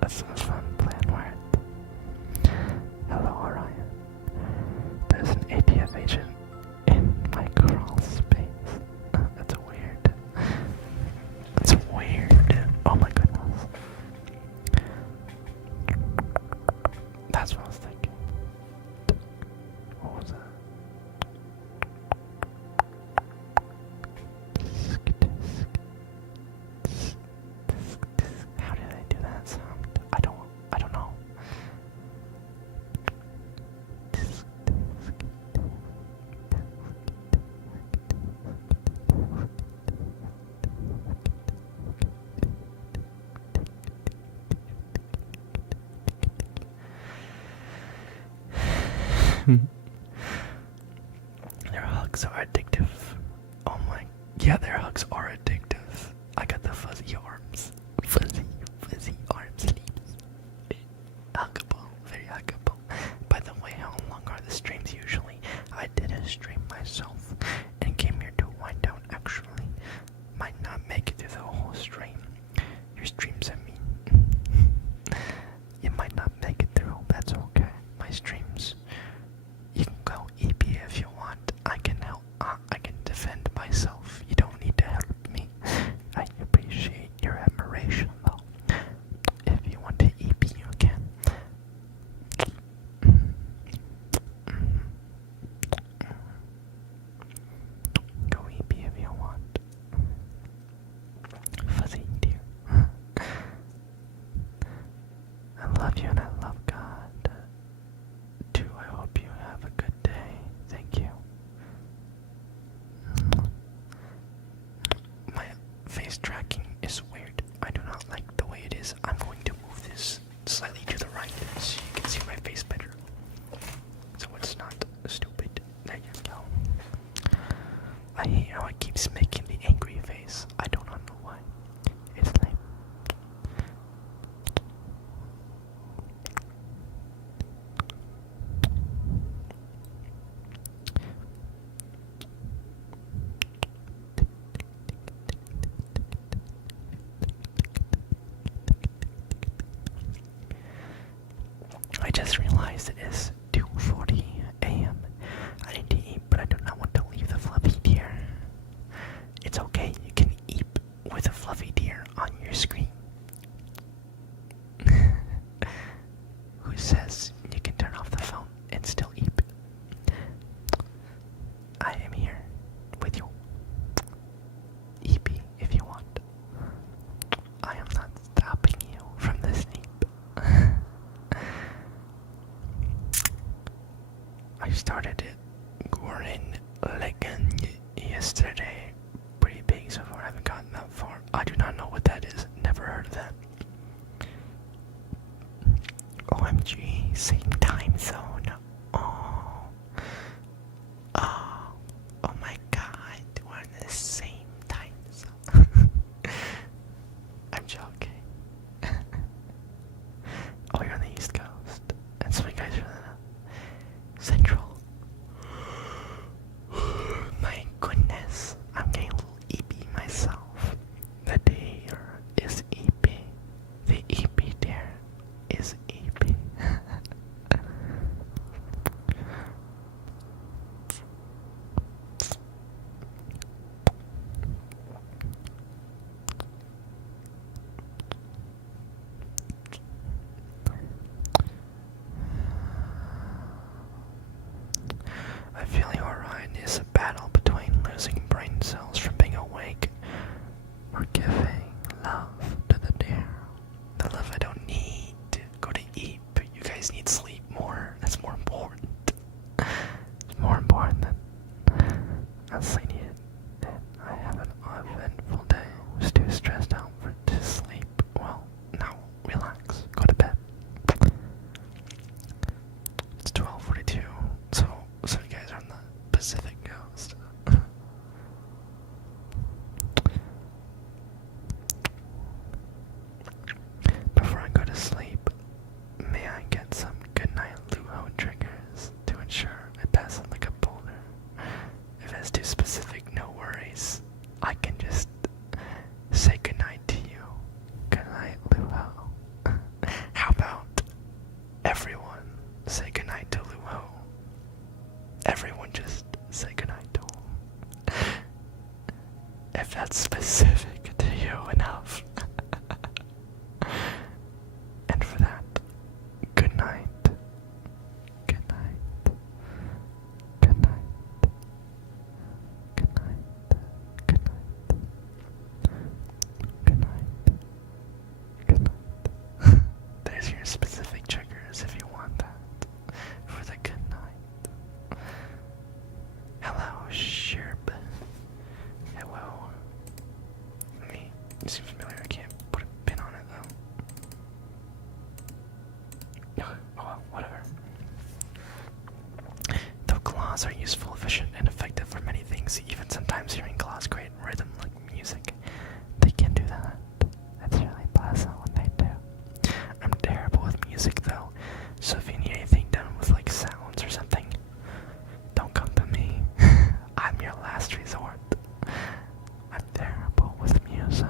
That's a fun plan, where hello, Orion. There's an ATF agent in my crawl space. That's weird. That's weird. Oh my goodness. That's what I was thinking. What was that? How did I do that sound? I don't know. Their hugs are addictive. Oh my, yeah, their hugs are addictive. I got the fuzzy arms. Fuzzy arms. streams, I mean. You might not make it through, that's okay. My streams. You can go EP if you want. I can help. I can defend myself. You don't need to help me. I appreciate your admiration, though. If you want to EP, you can. Go EP if you want. Fuzzy dear. I love you and I love God. Too, I hope you have a good day. Thank you. My face tracking is weird. I do not like the way it is. I'm going to move this slightly to the right so you can see my face better. So it's not stupid. There you go. I hate how it keeps making the angry face. I don't know why. It's lame. I just realized it is 2:40 a.m. I need to eat, but I do not want to leave the fluffy deer. It's okay, you can eat with a fluffy deer on your screen. Who says you can turn off the phone and still eat? I am here with you. EP if you want. I am not stopping you from the sleep. I started it Gorin Legend yesterday. Pretty big so far, I haven't gotten that far. I do not know what that is, never heard of that. OMG, same time zone. Oh. Oh. Oh my god, we're in the same time zone. I'm joking. Oh, you're on the East Coast. And so you guys are on the Central. My goodness, I'm getting a little EP myself. The deer is EP. The EP deer is EP. I feel your ride is a battle between losing brain cells from being awake or giving love to the deer. The love I don't need to go to eat, but you guys need sleep more. That's more important. It's more important than sleep. I have an eventful day. I was too stressed out to sleep. Well, now relax. Go to bed. It's 12:42, so you guys are on the Pacific Coast. Before I go to sleep, may I get some goodnight Luo triggers to ensure I pass it like a boulder? If it's too specific, no worries. I can just say goodnight to you. Goodnight, Luo. How about everyone say goodnight to Luo? Everyone just say goodnight to him. If that's specific to you enough. And for that, good night. Good night. Good night. Good night. Good night. Good night. Good night. There's your specific triggers if you want that. For the good night. Hello, Sherb. Hello. It seems familiar. I can't put a pin on it though. Oh well, whatever. Though claws are useful, efficient, and effective for many things, even sometimes hearing claws create rhythm like music. They can do that. That's really pleasant when they do. I'm terrible with music though, so if you need anything done with like sounds or something, don't come to me. I'm your last resort. I'm terrible with music.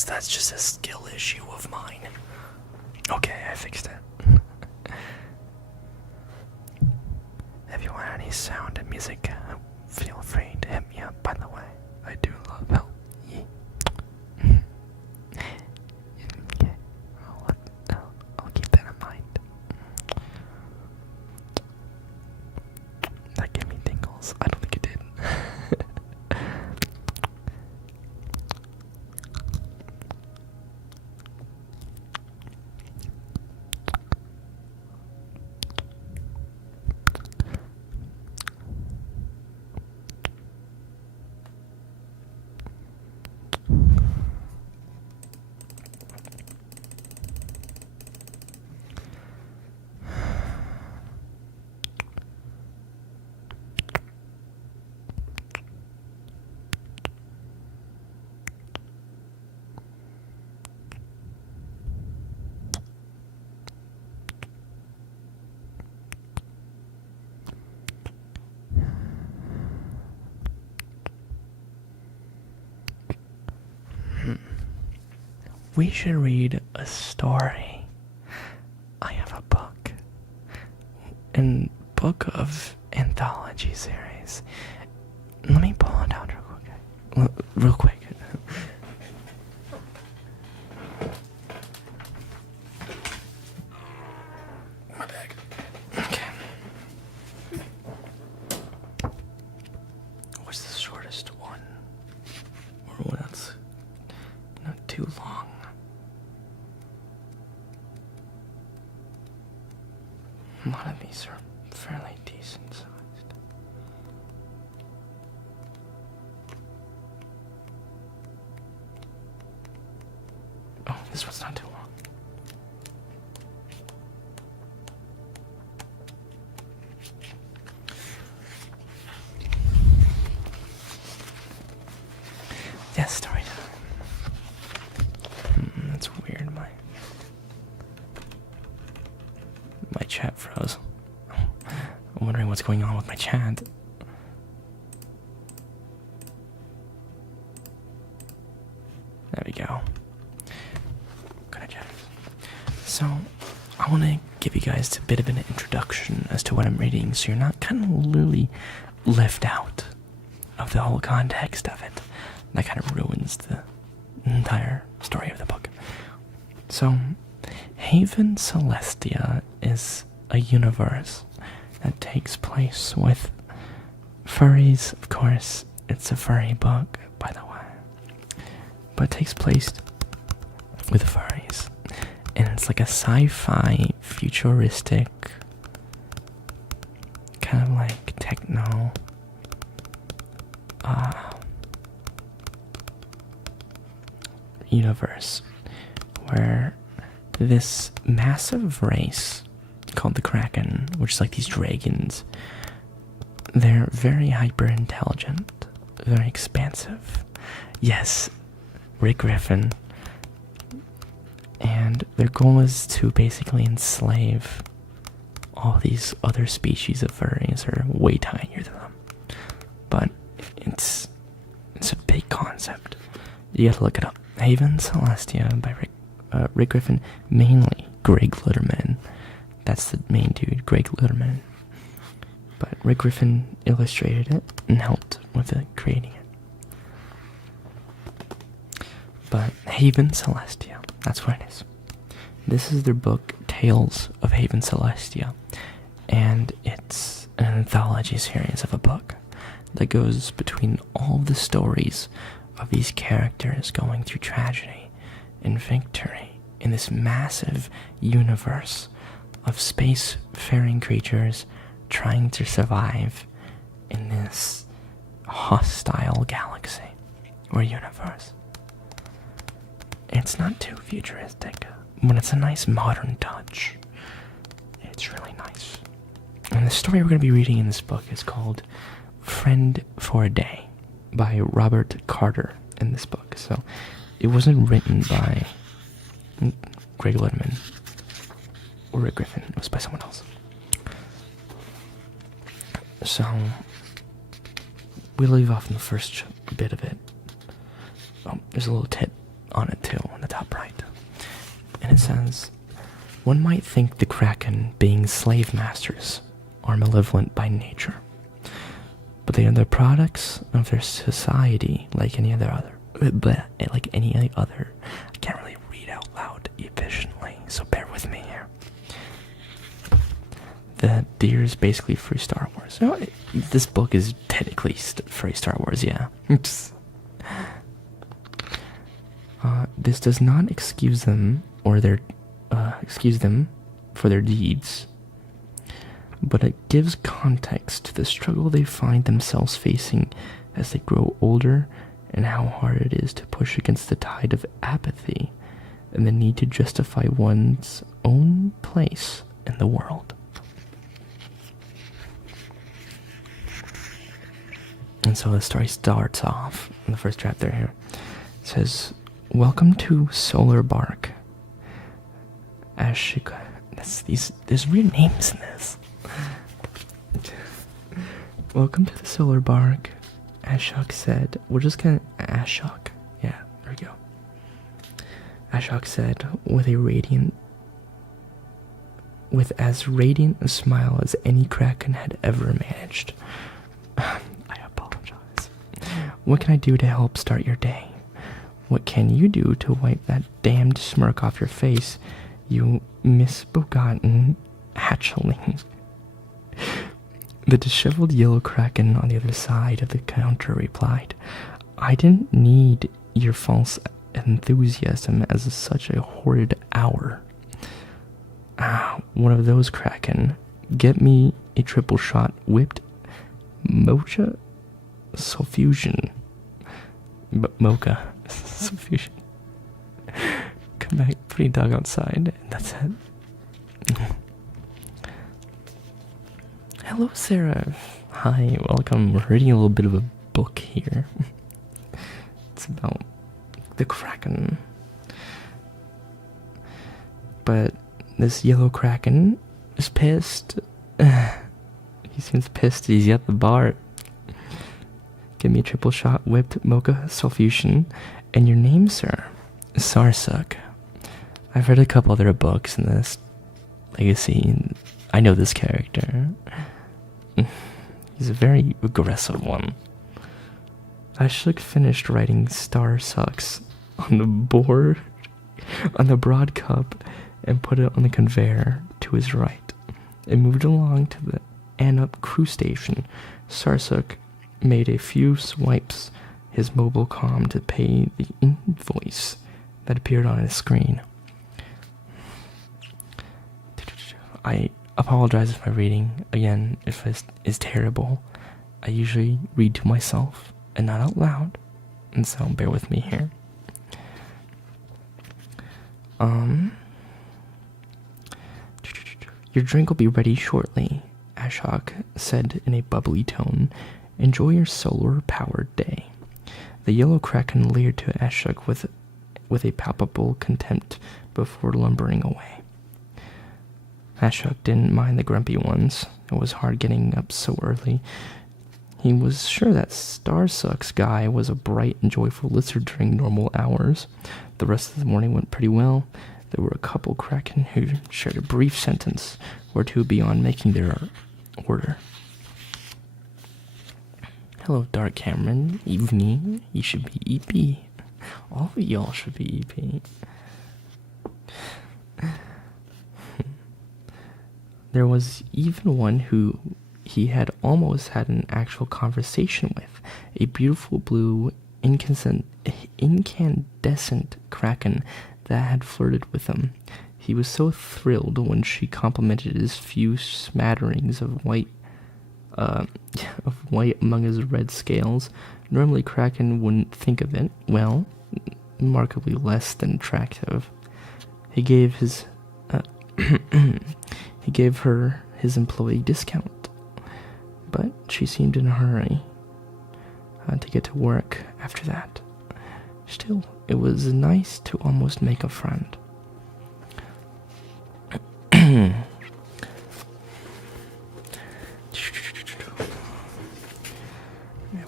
guys, that's just a skill issue of mine. Okay, I fixed it. If you want any sound and music, feel free to hit me up, by the way. I do love help. Okay, I'll keep that in mind. That gave me tingles. I don't think it did. We should read a story. I have a book. A book of anthology series. Let me pull it out real quick. My bag. Okay. What's the shortest one? Or one that's not too long? A lot of these are fairly decent sized. Oh, this one's not too long. Yes, story time. That's weird. My chat froze. I'm wondering what's going on with my chat. There we go. Gonna chat. So, I want to give you guys a bit of an introduction as to what I'm reading, so you're not kind of literally left out of the whole context of it. That kind of ruins the entire story of the book. So, Haven Celestia is a universe that takes place with furries. Of course, it's a furry book, by the way. But it takes place with furries. And it's like a sci-fi, futuristic, kind of like techno, universe where this massive race called the Kraken, which is like these dragons, they're very hyper intelligent, very expansive. Yes, Rick Griffin. And their goal is to basically enslave all these other species of furries are way tinier than them. But it's a big concept. You gotta look it up. Haven Celestia by Rick Griffin, mainly Greg Litterman. That's the main dude, Greg Litterman. But Rick Griffin illustrated it and helped with creating it. But Haven Celestia, that's what it is. This is their book, Tales of Haven Celestia. And it's an anthology series of a book that goes between all the stories of these characters going through tragedy and victory in this massive universe of space-faring creatures trying to survive in this hostile galaxy or universe. It's not too futuristic, but it's a nice modern touch. It's really nice. And the story we're going to be reading in this book is called Friend for a Day by Robert Carter in this book. So it wasn't written by Greg Litterman or Rick Griffin. It was by someone else. So we leave off in the first bit of it. Oh, there's a little tit on it too, on the top right. And it says, one might think the Kraken, being slave masters, are malevolent by nature. But they are the products of their society like any other. I can't really read out loud efficiently, so bear with me here. The deer is basically free Star Wars. No, this book is technically free Star Wars, yeah. This does not excuse them or excuse them for their deeds, but it gives context to the struggle they find themselves facing as they grow older, and how hard it is to push against the tide of apathy and the need to justify one's own place in the world. And so the story starts off in the first chapter here. It says, welcome to Solar Bark. Ashika. There's weird names in this. Welcome to the Solar Bark, Ashok said. We're just gonna Ashok. Yeah, there we go. Ashok said with as radiant a smile as any Kraken had ever managed. I apologize. What can I do to help start your day? What can you do to wipe that damned smirk off your face, you misbegotten hatchling? The disheveled yellow Kraken on the other side of the counter replied, I didn't need your false enthusiasm as such a horrid hour. One of those Kraken. Get me a triple shot whipped mocha suffusion. Mocha suffusion. Come back, put your dog outside, and that's it. Hello, Sarah. Hi, welcome. We're reading a little bit of a book here. It's about the Kraken. But this yellow Kraken is pissed. He seems pissed. He's at the bar. Give me a triple shot whipped mocha suffusion. And your name, sir? Sarsuk. I've read a couple other books in this legacy. I know this character. He's a very aggressive one. Ashok finished writing Star Sucks on the broad cup, and put it on the conveyor to his right. It moved along to the Anup crew station. Sarsuk made a few swipes his mobile comm to pay the invoice that appeared on his screen. I apologize if my reading, again, if it is terrible. I usually read to myself and not out loud, and so bear with me here. Your drink will be ready shortly, Ashok said in a bubbly tone. Enjoy your solar-powered day. The yellow Kraken leered to Ashok with a palpable contempt before lumbering away. Ashok didn't mind the grumpy ones. It was hard getting up so early. He was sure that Starsuck's guy was a bright and joyful lizard during normal hours. The rest of the morning went pretty well. There were a couple Kraken who shared a brief sentence or two beyond making their order. Hello, Dark Cameron. Evening. You should be EP. All of y'all should be EP. There was even one who he had almost had an actual conversation with, a beautiful blue incandescent Kraken that had flirted with him. He was so thrilled when she complimented his few smatterings of white among his red scales. Normally Kraken wouldn't think of it, well, remarkably less than attractive. He gave her his employee discount, but she seemed in a hurry to get to work after that. Still, it was nice to almost make a friend.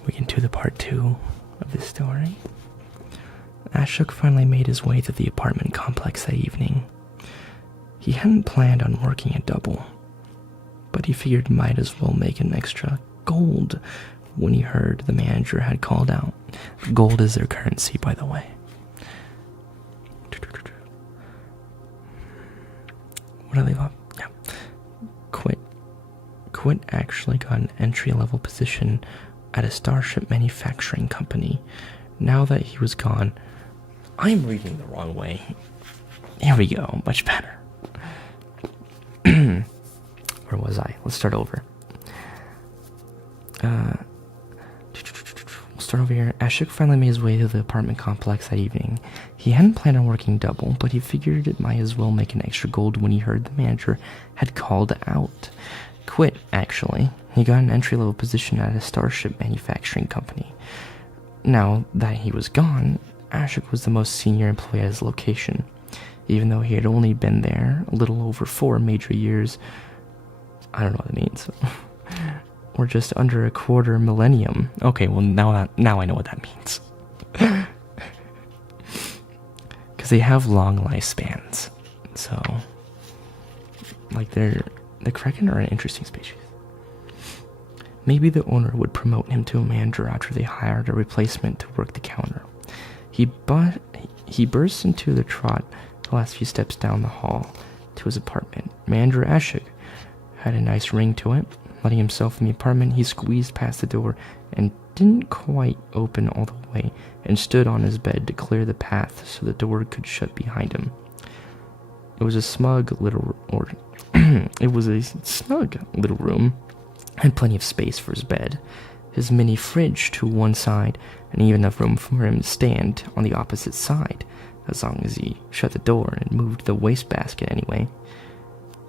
We can do the part 2 of this story. Ashok finally made his way to the apartment complex that evening. He hadn't planned on working a double, but he figured might as well make an extra gold when he heard the manager had called out. Gold is their currency, by the way. What do they love? Yeah. Quit actually got an entry-level position at a starship manufacturing company. Now that he was gone, I'm reading the wrong way. Here we go, much better. Where was I? Let's start over. We'll start over here. Ashok finally made his way to the apartment complex that evening. He hadn't planned on working double, but he figured it might as well make an extra gold when he heard the manager had called out. Quit, actually. He got an entry-level position at a starship manufacturing company. Now that he was gone, Ashok was the most senior employee at his location. Even though he had only been there a little over 4 major years, I don't know what that means, or just under a quarter millennium. Okay, well now I know what that means. Because they have long lifespans, so like the Kraken are an interesting species. Maybe the owner would promote him to a manager after they hired a replacement to work the counter. He burst into the trot the last few steps down the hall to his apartment. Manager Ashok had a nice ring to it. Letting himself in the apartment, he squeezed past the door and didn't quite open all the way and stood on his bed to clear the path so the door could shut behind him. It was a snug little room, had plenty of space for his bed, his mini fridge to one side, and even enough room for him to stand on the opposite side, as long as he shut the door and moved the wastebasket anyway.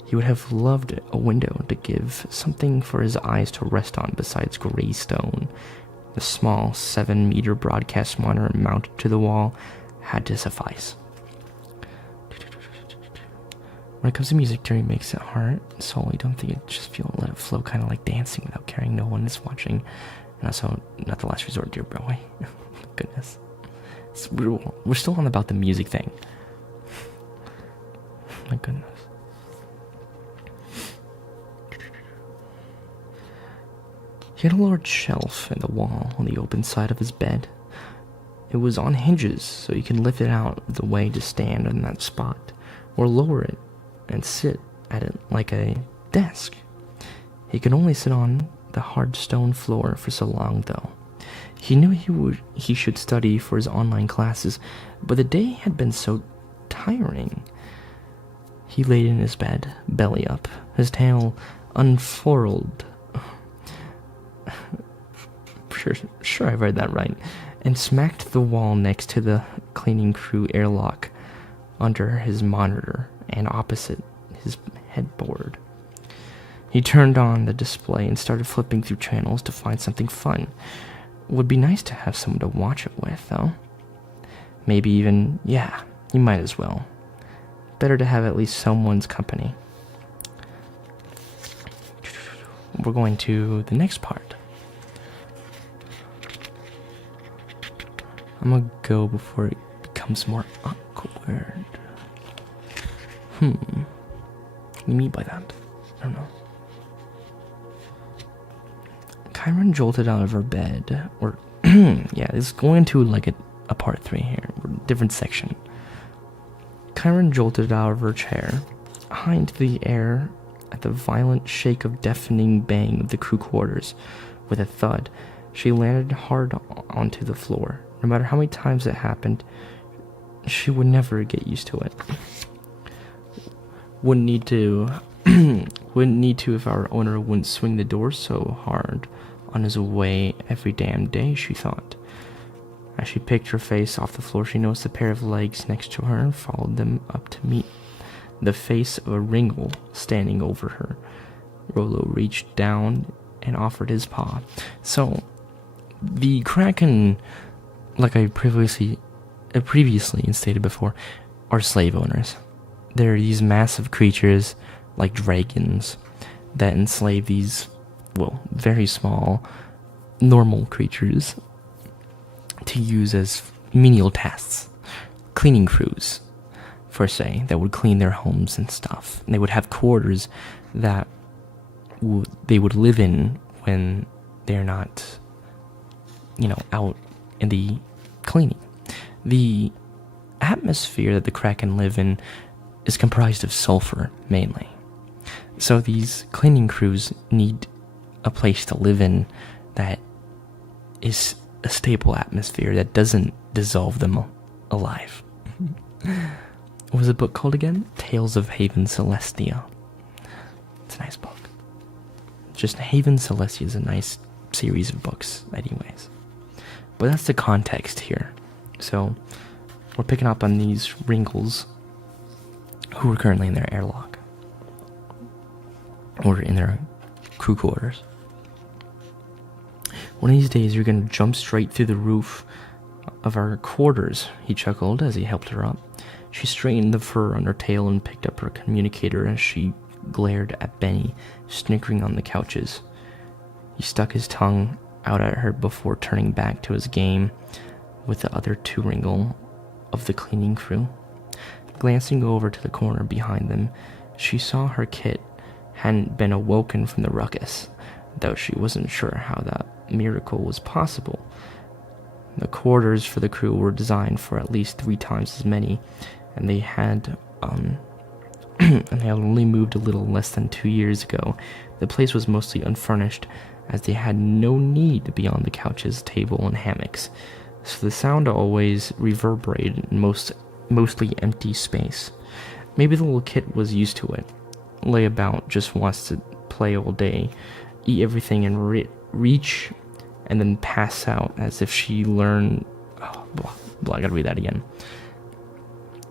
He would have loved a window to give something for his eyes to rest on besides gray stone. The small 7-meter broadcast monitor mounted to the wall had to suffice. When it comes to music, Deerie makes it hard, so I don't think it just let it flow kind of like dancing without caring no one is watching. And also, not the last resort, dear boy. Goodness. We're still on about the music thing. My goodness. He had a large shelf in the wall on the open side of his bed. It was on hinges, so you can lift it out of the way to stand on that spot, or lower it and sit at it like a desk. He could only sit on the hard stone floor for so long, though. He knew he should study for his online classes, but the day had been so tiring. He laid in his bed, belly up, his tail unfurled. Sure I read that right. And smacked the wall next to the cleaning crew airlock under his monitor and opposite his headboard. He turned on the display and started flipping through channels to find something fun. Would be nice to have someone to watch it with, though. Maybe even, yeah, you might as well. Better to have at least someone's company. We're going to the next part. I'm gonna go before it becomes more awkward. What do you mean by that? I don't know. Kyron jolted out of her bed, or yeah, it's going to like a part 3 here, different section. Kyron jolted out of her chair, high into the air at the violent shake of deafening bang of the crew quarters. With a thud, she landed hard onto the floor. No matter how many times it happened, she would never get used to it. Wouldn't need to if our owner wouldn't swing the door so hard on his way every damn day, she thought. As she picked her face off the floor, she noticed a pair of legs next to her and followed them up to meet the face of a Ringle standing over her. Rolo reached down and offered his paw. So, the Kraken, like I previously stated before, are slave owners. They're these massive creatures, like dragons, that enslave these, well, very small, normal creatures to use as menial tasks. cleaning crews, per se, that would clean their homes and stuff. And they would have quarters that they would live in when they're not, out in the cleaning. The atmosphere that the Kraken live in is comprised of sulfur, mainly. So these cleaning crews need a place to live in that is a stable atmosphere that doesn't dissolve them alive. What was the book called again? Tales of Haven Celestia. It's a nice book. Just Haven Celestia is a nice series of books, anyways. But that's the context here. So, we're picking up on these Ringles who are currently in their airlock. Or in their crew quarters. One of these days you're gonna jump straight through the roof of our quarters, he chuckled as he helped her up. She straightened the fur on her tail and picked up her communicator as she glared at Benny, snickering on the couches. He stuck his tongue out at her before turning back to his game with the other two Ringle of the cleaning crew. Glancing over to the corner behind them, she saw her kit hadn't been awoken from the ruckus, though she wasn't sure how that miracle was possible. The quarters for the crew were designed for at least 3 times as many, and they had only moved a little less than 2 years ago. The place was mostly unfurnished, as they had no need beyond the couches, table, and hammocks, so the sound always reverberated in mostly empty space. Maybe the little kid was used to it. Lay about, just wants to play all day, eat everything in reach, and then pass out as if she learned... I gotta read that again.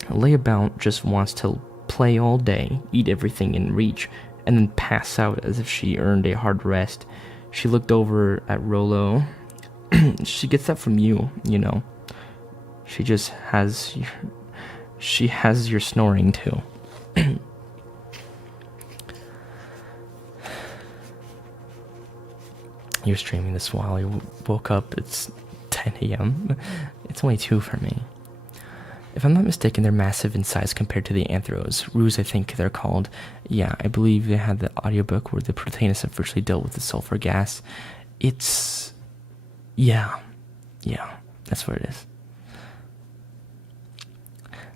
Lay about, just wants to play all day, eat everything in reach, and then pass out as if she earned a hard rest. She looked over at Rollo. She gets that from you, She just has... She has your snoring, too. You're streaming this while you woke up. It's 10 a.m. It's only 2 for me. If I'm not mistaken, they're massive in size compared to the Anthros. Ruse, I think they're called. Yeah, I believe they had the audiobook where the protagonist virtually dealt with the sulfur gas. It's... Yeah, that's what it is.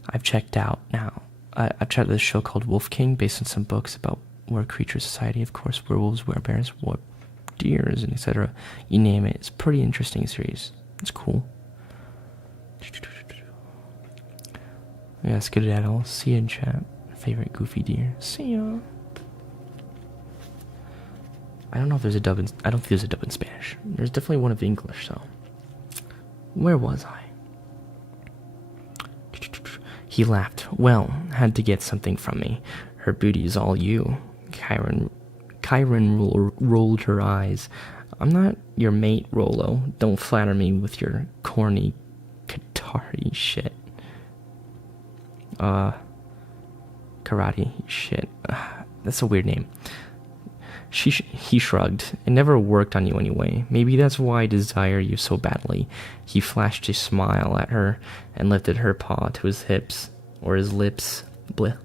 I've checked out now. I've checked out this show called Wolf King, based on some books about Were Creature Society, of course, werewolves, werebears, deers, and etc. You name it. It's a pretty interesting series. It's cool. Yeah, it's good at all. See you in chat. Favorite goofy deer. See ya. I don't know if there's a dub in... I don't think there's a dub in Spanish. There's definitely one of English, though. Where was I? He laughed. Well, had to get something from me. Her beauty is all you. Kyron rolled her eyes. I'm not your mate, Rollo. Don't flatter me with your corny Katari shit. Karate shit. That's a weird name. He shrugged. It never worked on you anyway. Maybe that's why I desire you so badly. He flashed a smile at her and lifted her paw to his hips, or his lips. Bleh.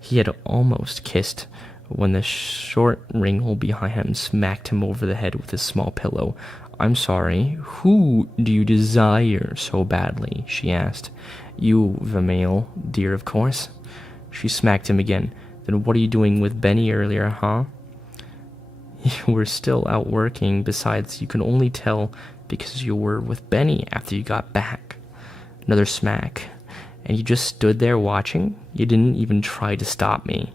He had almost kissed when the short Ringle behind him smacked him over the head with his small pillow. I'm sorry, who do you desire so badly? She asked. You, Vamale, dear, of course. She smacked him again. Then what are you doing with Benny earlier, huh? You were still out working. Besides, you can only tell because you were with Benny after you got back. Another smack. And you just stood there watching? You didn't even try to stop me.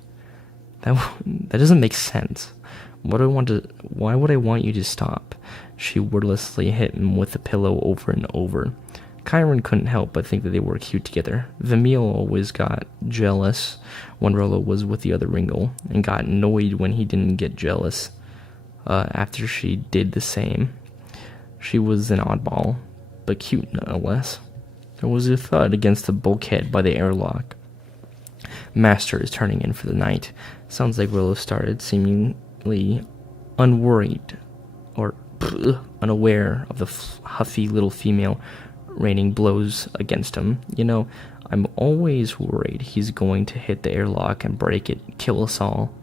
That doesn't make sense. Why would I want you to stop? She wordlessly hit him with the pillow over and over. Kyron couldn't help but think that they were cute together. Vamile always got jealous when Rollo was with the other Ringle, and got annoyed when he didn't get jealous after she did the same. She was an oddball, but cute nonetheless. There was a thud against the bulkhead by the airlock. Master is turning in for the night. Sounds like Rollo started, seemingly unworried or unaware of the huffy little female raining blows against him. You know, I'm always worried he's going to hit the airlock and break it, kill us all.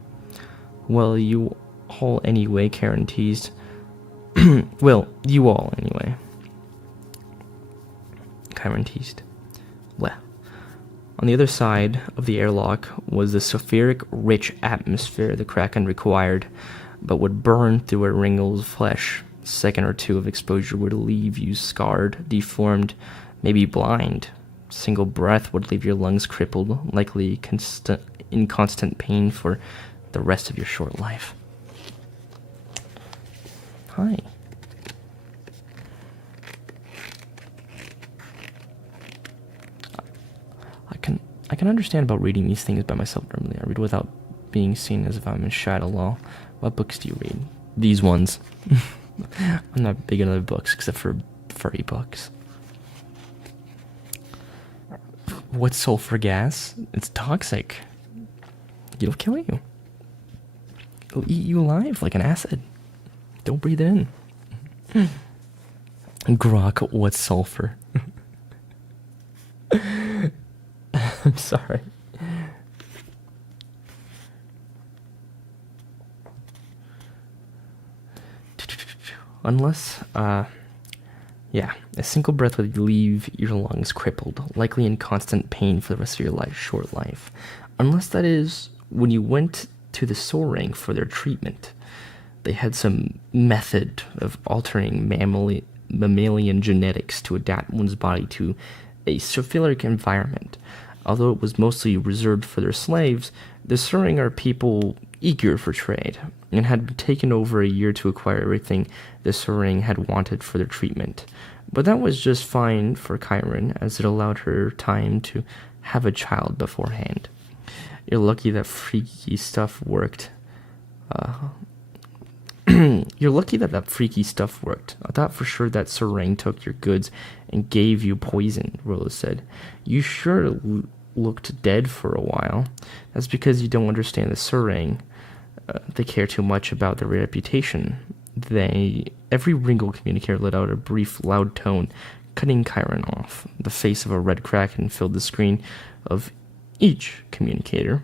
Well, you all anyway, Karen teased. Well, you all anyway. Karen teased. Well, on the other side of the airlock was the sulfuric rich atmosphere the Kraken required, but would burn through a Ringle's flesh. A second or two of exposure would leave you scarred, deformed, maybe blind. A single breath would leave your lungs crippled, likely in constant pain for the rest of your short life. Hi. I can understand about reading these things by myself normally. I read without being seen as if I'm in shadow law. What books do you read? These ones. I'm not big into books except for furry books. What's sulfur gas? It's toxic. It'll kill you. It'll eat you alive like an acid. Don't breathe it in. Grok, what's sulfur? I'm sorry. Unless, yeah, a single breath would leave your lungs crippled, likely in constant pain for the rest of your short life. Unless that is when you went to the soul ring for their treatment. They had some method of altering mammalian genetics to adapt one's body to a sulfuric environment. Although it was mostly reserved for their slaves, the Suring are people eager for trade, and had taken over a year to acquire everything the Suring had wanted for their treatment. But that was just fine for Chiron, as it allowed her time to have a child beforehand. You're lucky that freaky stuff worked. You're lucky that freaky stuff worked. I thought for sure that Suring took your goods and gave you poison, Rolo said. You sure looked dead for a while. That's because you don't understand the Suring. They care too much about their reputation. Every Ringle communicator let out a brief, loud tone, cutting Chiron off. The face of a red Kraken filled the screen of each communicator.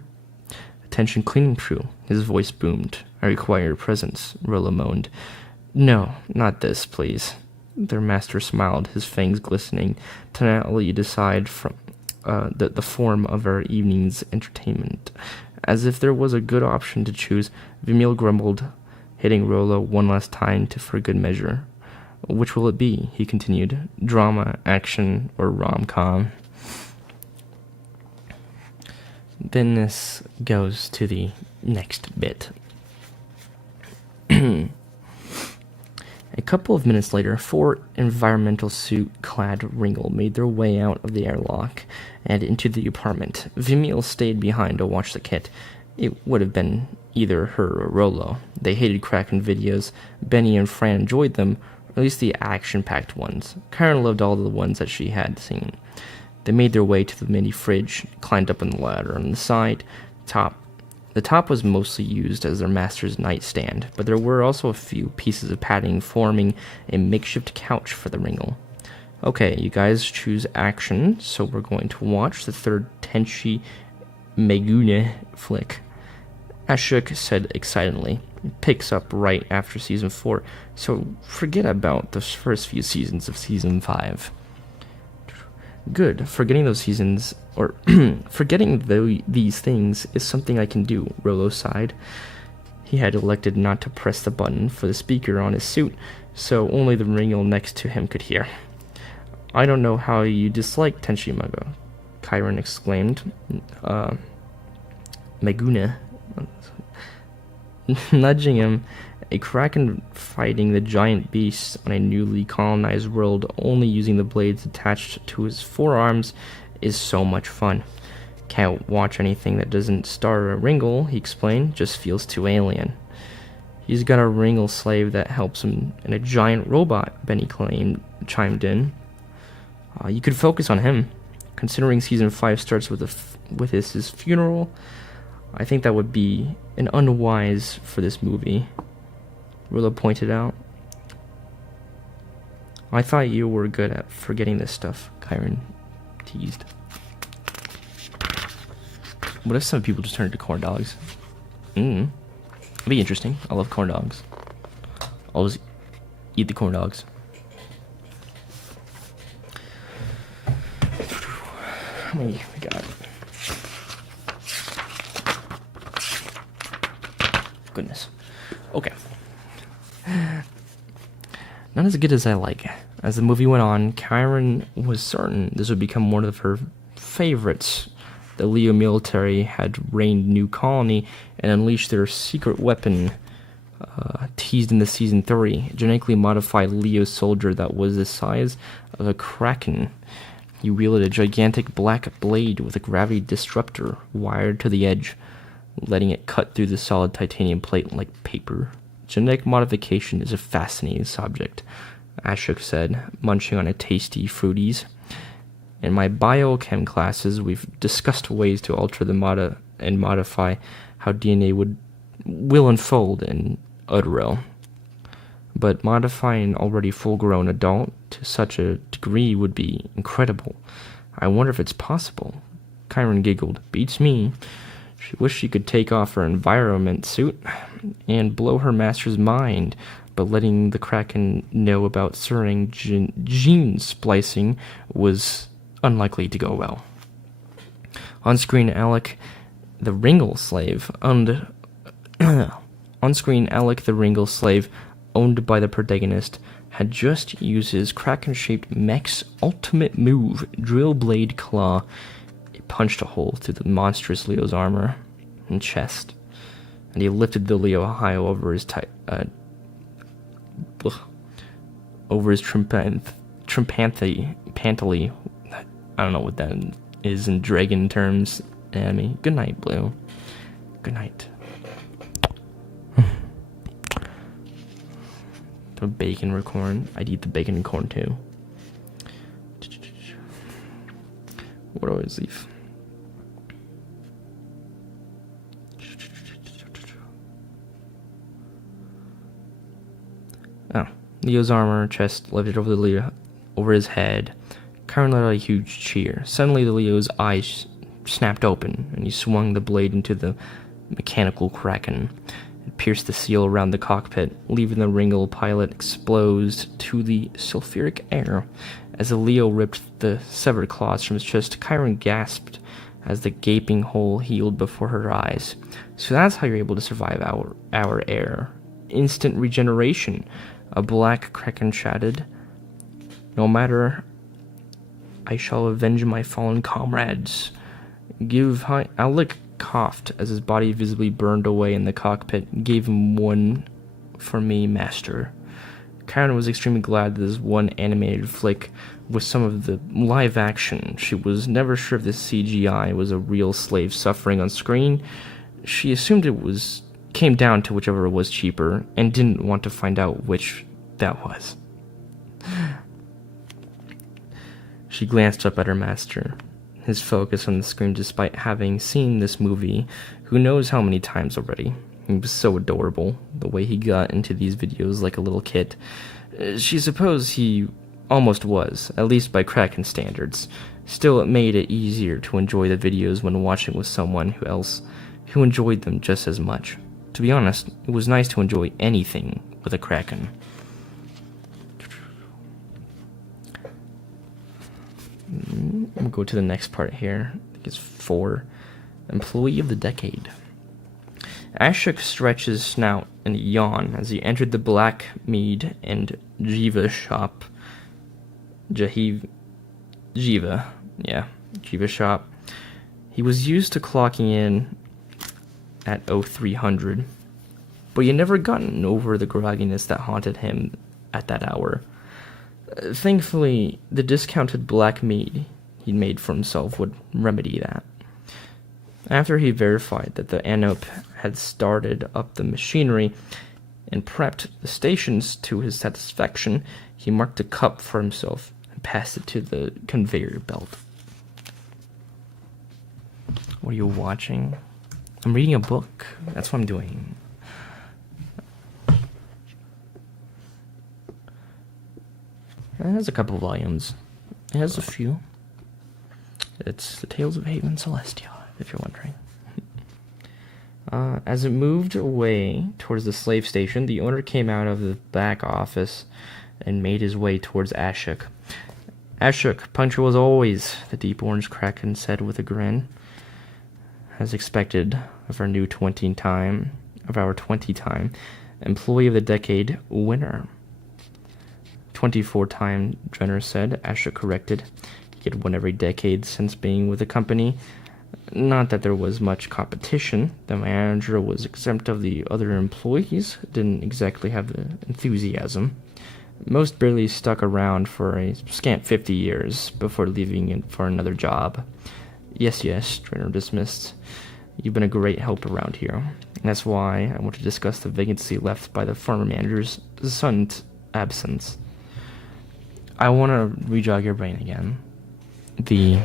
Attention cleaning crew, his voice boomed. I require your presence, Rolo moaned. No, not this, please. Their master smiled, his fangs glistening. Tonight I'll let you decide from the form of our evening's entertainment. As if there was a good option to choose, Vimil grumbled, hitting Rolo one last time for good measure. Which will it be? He continued. Drama, action, or rom-com? Then this goes to the next bit. A couple of minutes later, 4 environmental suit-clad Ringle made their way out of the airlock and into the apartment. Vimil stayed behind to watch the kit. It would have been either her or Rolo. They hated Kraken videos. Benny and Fran enjoyed them, or at least the action-packed ones. Karen loved all the ones that she had seen. They made their way to the mini fridge, climbed up on the ladder on the side. The top was mostly used as their master's nightstand, but there were also a few pieces of padding forming a makeshift couch for the Ringle. Okay, you guys choose action, so we're going to watch the third Tenchi Megune flick. Ashok said excitedly. It picks up right after Season 4, so forget about the first few seasons of Season 5. Good. Forgetting those seasons, or forgetting these things is something I can do, Rolo sighed. He had elected not to press the button for the speaker on his suit, so only the Ringle next to him could hear. I don't know how you dislike Tenchimago, Chiron exclaimed. Megune. Nudging him, a Kraken fighting the giant beast on a newly colonized world only using the blades attached to his forearms is so much fun. Can't watch anything that doesn't star a Ringle, he explained, just feels too alien. He's got a Ringle slave that helps him and a giant robot, Benny chimed in. You could focus on him. Considering Season 5 starts with his funeral, I think that would be an unwise for this movie, Rilla pointed out. I thought you were good at forgetting this stuff, Kyron teased. What if some people just turned into corn dogs? That'd be interesting. I love corn dogs. I'll just eat the corn dogs. How many we got? Goodness. Okay. Not as good as I like. As the movie went on, Kyron was certain this would become one of her favorites. The Leo military had raided New Colony and unleashed their secret weapon, teased in the season 3, genetically modified Leo soldier that was the size of a kraken. He wielded a gigantic black blade with a gravity disruptor wired to the edge, letting it cut through the solid titanium plate like paper. Genetic modification is a fascinating subject, Ashok said, munching on a tasty Fruities. In my biochem classes, we've discussed ways to alter the and modify how DNA will unfold in utero. But modifying an already full-grown adult to such a degree would be incredible. I wonder if it's possible. Kyron giggled. Beats me. She wished she could take off her environment suit and blow her master's mind, but letting the Kraken know about certain gene splicing was unlikely to go well. On-screen Alec, the Ringle slave, owned by the protagonist, had just used his Kraken-shaped mech's ultimate move, Drill Blade Claw. It punched a hole through the monstrous Leo's armor and chest, and he lifted the Leo high over his trimpantly. I don't know what that is in dragon terms. Enemy. Good night, Blue. Good night. The bacon or corn. I'd eat the bacon and corn too. What do I always leave? Oh, Leo's armor chest lifted over the Leo, over his head. Kyron let out a huge cheer. Suddenly, the Leo's eyes snapped open, and he swung the blade into the mechanical Kraken. It pierced the seal around the cockpit, leaving the Ringle pilot exposed to the sulfuric air. As the Leo ripped the severed claws from his chest, Kyron gasped as the gaping hole healed before her eyes. So that's how you're able to survive our air. Instant regeneration, a black Kraken shouted. No matter, I shall avenge my fallen comrades. Alec coughed as his body visibly burned away in the cockpit. Gave him one for me, master. Karen was extremely glad that this one animated flick was some of the live action. She was never sure if this CGI was a real slave suffering on screen. She assumed it came down to whichever was cheaper, and didn't want to find out which that was. She glanced up at her master, his focus on the screen despite having seen this movie who knows how many times already. He was so adorable, the way he got into these videos like a little kid. She supposed he almost was, at least by Kraken standards. Still, it made it easier to enjoy the videos when watching with someone who enjoyed them just as much. To be honest, it was nice to enjoy anything with a Kraken. We'll go to the next part here. I think it's 4. Employee of the Decade. Ashok stretched his snout and yawned as he entered the Black Mead and Jiva shop. Jiva shop. He was used to clocking in at 0300, but he had never gotten over the grogginess that haunted him at that hour. Thankfully, the discounted black mead he'd made for himself would remedy that. After he verified that the Anop had started up the machinery and prepped the stations to his satisfaction, he marked a cup for himself and passed it to the conveyor belt. What are you watching? I'm reading a book. That's what I'm doing. It has a couple volumes. It has a few. It's The Tales of Haven Celestia, if you're wondering. As it moved away towards the slave station, the owner came out of the back office and made his way towards Ashok. Ashok, punctual as always, the deep orange Kraken said with a grin. As expected of our 20-time employee of the decade winner. 24-time, Jenner said. Ashok corrected. He had won every decade since being with the company. Not that there was much competition. The manager was exempt of the other employees, didn't exactly have the enthusiasm. Most barely stuck around for a scant 50 years before leaving it for another job. Yes, Trainer dismissed. You've been a great help around here. That's why I want to discuss the vacancy left by the former manager's son's absence. I want to re-jog your brain again. The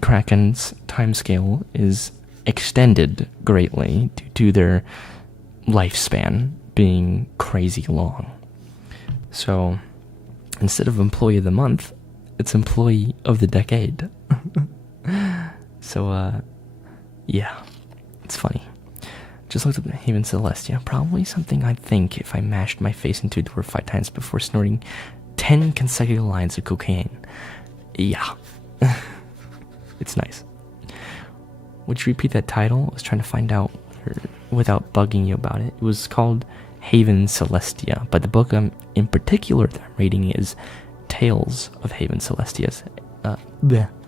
Kraken's timescale is extended greatly due to their lifespan being crazy long. So, instead of employee of the month, it's employee of the decade. So, yeah, it's funny. Just looked up Haven Celestia. Probably something I'd think if I mashed my face into a door 5 times before snorting 10 consecutive lines of cocaine. Yeah. It's nice. Would you repeat that title? I was trying to find out without bugging you about it. It was called Haven Celestia, but the book in particular that I'm reading is Tales of Haven Celestia.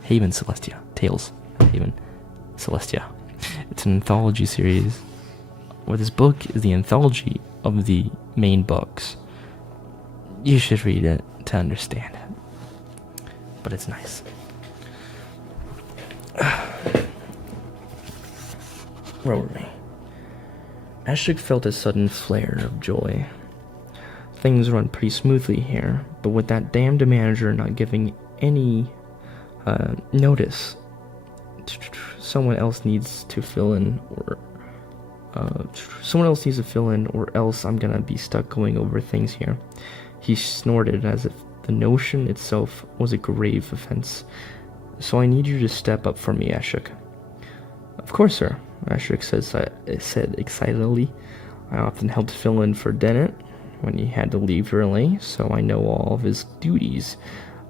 Haven Celestia. Tales of Haven Celestia. It's an anthology series, where this book is the anthology of the main books. You should read it to understand it. But it's nice. Where were we? Ashok felt a sudden flare of joy. Things run pretty smoothly here, but with that damned manager not giving any notice, someone else needs to fill in, or else I'm gonna be stuck going over things here. He snorted as if the notion itself was a grave offense. So I need you to step up for me, Ashok. Of course, sir, Ashok said excitedly. I often helped fill in for Dennett when he had to leave early, so I know all of his duties.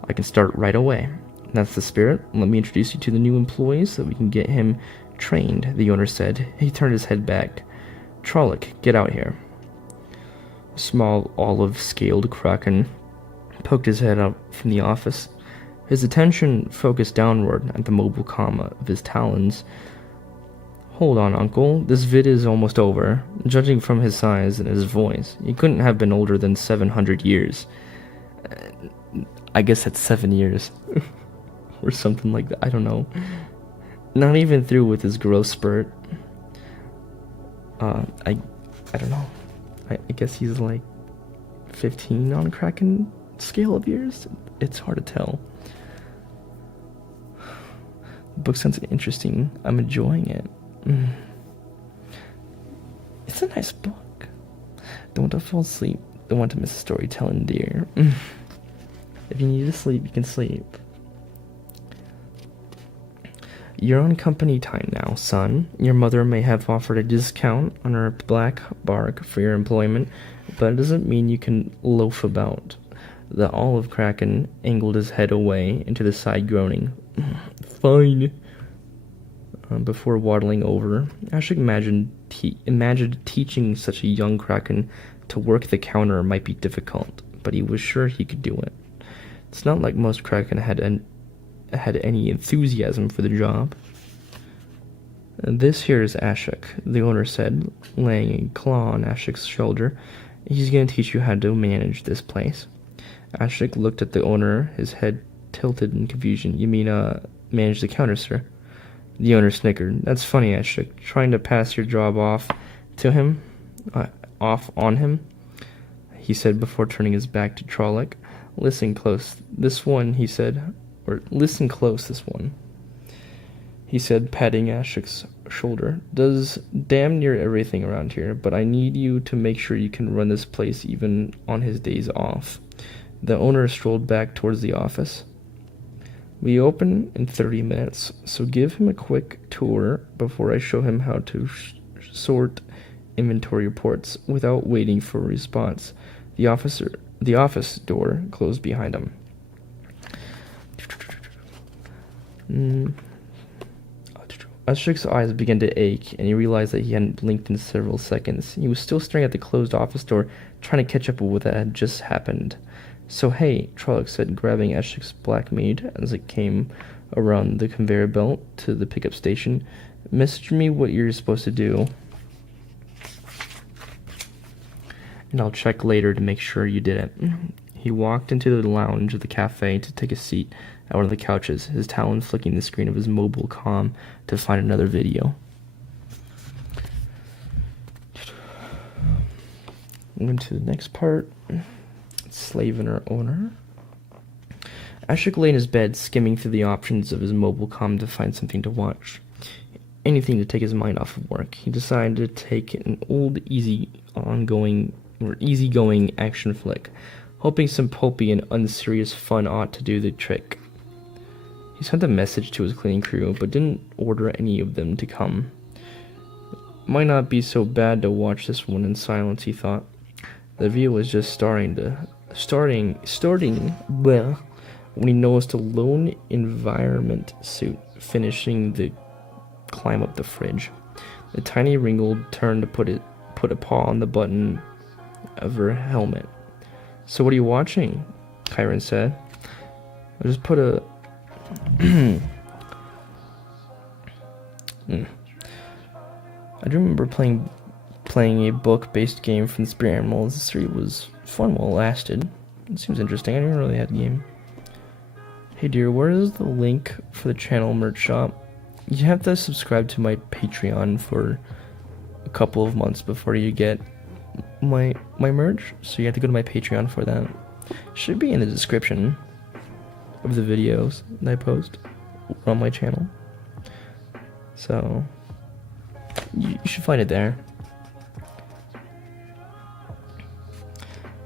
I can start right away. That's the spirit. Let me introduce you to the new employees so we can get him trained, the owner said. He turned his head back. Trolloc, get out here. A small olive-scaled Kraken poked his head out from the office. His attention focused downward at the mobile comma of his talons. Hold on, Uncle. This vid is almost over. Judging from his size and his voice, he couldn't have been older than 700 years. I guess that's 7 years. Or something like that. I don't know. Not even through with his growth spurt. I don't know. I guess he's like 15 on a Kraken scale of years. It's hard to tell. The book sounds interesting. I'm enjoying it. It's a nice book. Don't want to fall asleep. Don't want to miss a storytelling, dear. If you need to sleep, you can sleep. You're on company time now, son. Your mother may have offered a discount on her black bark for your employment, but it doesn't mean you can loaf about. The olive Kraken angled his head away into the side, groaning. Fine. Before waddling over, Ashok imagined teaching such a young Kraken to work the counter might be difficult, but he was sure he could do it. It's not like most Kraken had any enthusiasm for the job. This here is Ashok, the owner said, laying a claw on Ashok's shoulder. He's going to teach you how to manage this place. Ashok looked at the owner, his head tilted in confusion. You mean, manage the counter, sir? The owner snickered. That's funny, Ashok. Trying to pass your job off on him, he said before turning his back to Trolloc. Listen close, this one, he said. Or, listen close, this one. He said, patting Ashok's shoulder. Does damn near everything around here, but I need you to make sure you can run this place even on his days off. The owner strolled back towards the office. We open in 30 minutes, so give him a quick tour before I show him how to sort inventory reports without waiting for a response. The office door closed behind him. Ashok's eyes began to ache, and he realized that he hadn't blinked in several seconds. He was still staring at the closed office door, trying to catch up with what had just happened. "So hey," Trolloc said, grabbing Ashok's black maid as it came around the conveyor belt to the pickup station. "Message me what you're supposed to do, and I'll check later to make sure you did it." He walked into the lounge of the cafe to take a seat at one of the couches, his talon flicking the screen of his mobile comm to find another video. Went to the next part. Slave and her owner. Ashok lay in his bed, skimming through the options of his mobile comm to find something to watch. Anything to take his mind off of work. He decided to take an old easygoing action flick, hoping some pulpy and unserious fun ought to do the trick. He sent a message to his cleaning crew, but didn't order any of them to come. Might not be so bad to watch this one in silence, he thought. The view was just starting well when he noticed a lone environment suit finishing the climb up the fridge. The tiny Ringgold turned to put a paw on the button of her helmet. "So what are you watching?" Kyron said. "I just put a I do remember playing a book-based game from the Spirit Animals. The series was fun while it lasted. It seems interesting. I didn't really have a game." "Hey dear, where is the link for the channel merch shop?" You have to subscribe to my Patreon for a couple of months before you get my merch, so you have to go to my Patreon for that. Should be in the description of the videos that I post on my channel, so you should find it there.